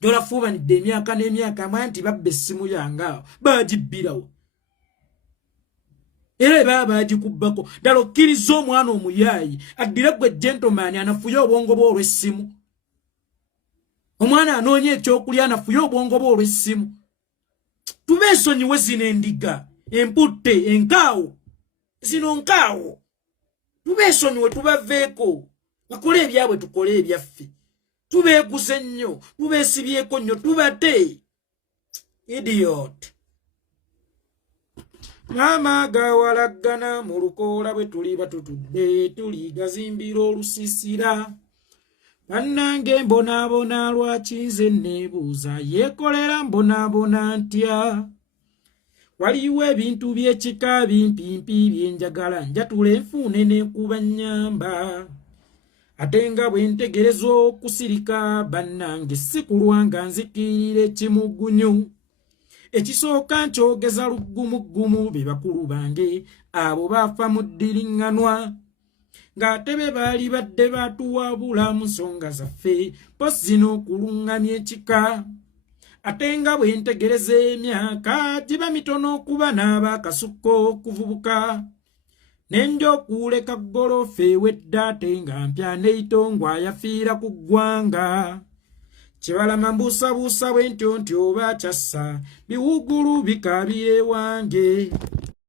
Gy'olafuubanidde emyaka n'emyaka amanya nti babba essimu yange baagibbirawo. Era baba bagikubbako. Ddala okkiriza omwana omuyaayi addire gwe gentleman anafuye obwongo bwe olw'essimu. Omwana anoonya ekyokulya anafuye obwongo bwe olw'essimu. Tubeesonyiwe zino endiga, emputte, enkaawo. Zino nkaawo. Tubeesonyiwe tubaveeko. Bakole ebyabwe tukole ebyaffe. Tubeeguze nnyo, tubeesibyeko nnyo, tubate. Idiot. Mama gawalagana mu lukoola bwe tuli batutudde tuli gazimbira olusisira. Bannange mbonaabona lwaki nze neebuuza yeekolera mbonaabona ntya. Waliwo ebintu by'ekika bimpimpi byenjagala njatula enfuune n'ekuba nnyamba. Ate nga bwe ntegereza okusirika bannange si kulwa nga nzikirira ekimugunyu. Ekisooka nkyogeza luggumuggumu be bakulu bange abo baafa mu ddiriŋŋanwa. Ng'ate be baali badde batuwabula mu nsonga zaffe posi n'okuluŋŋamya ekika. Ate nga bwe ntegereza emyaka giba mitono okuba n'abaakasukka okuvubuka. Nenja okuuleka ggoloofa ewedde ate nga mpya n'eitongwa yafiira ku ggwanga. Kibalama mbuusabuusa bwe ntyo oba kyassa biwugulu bikaabira ewange.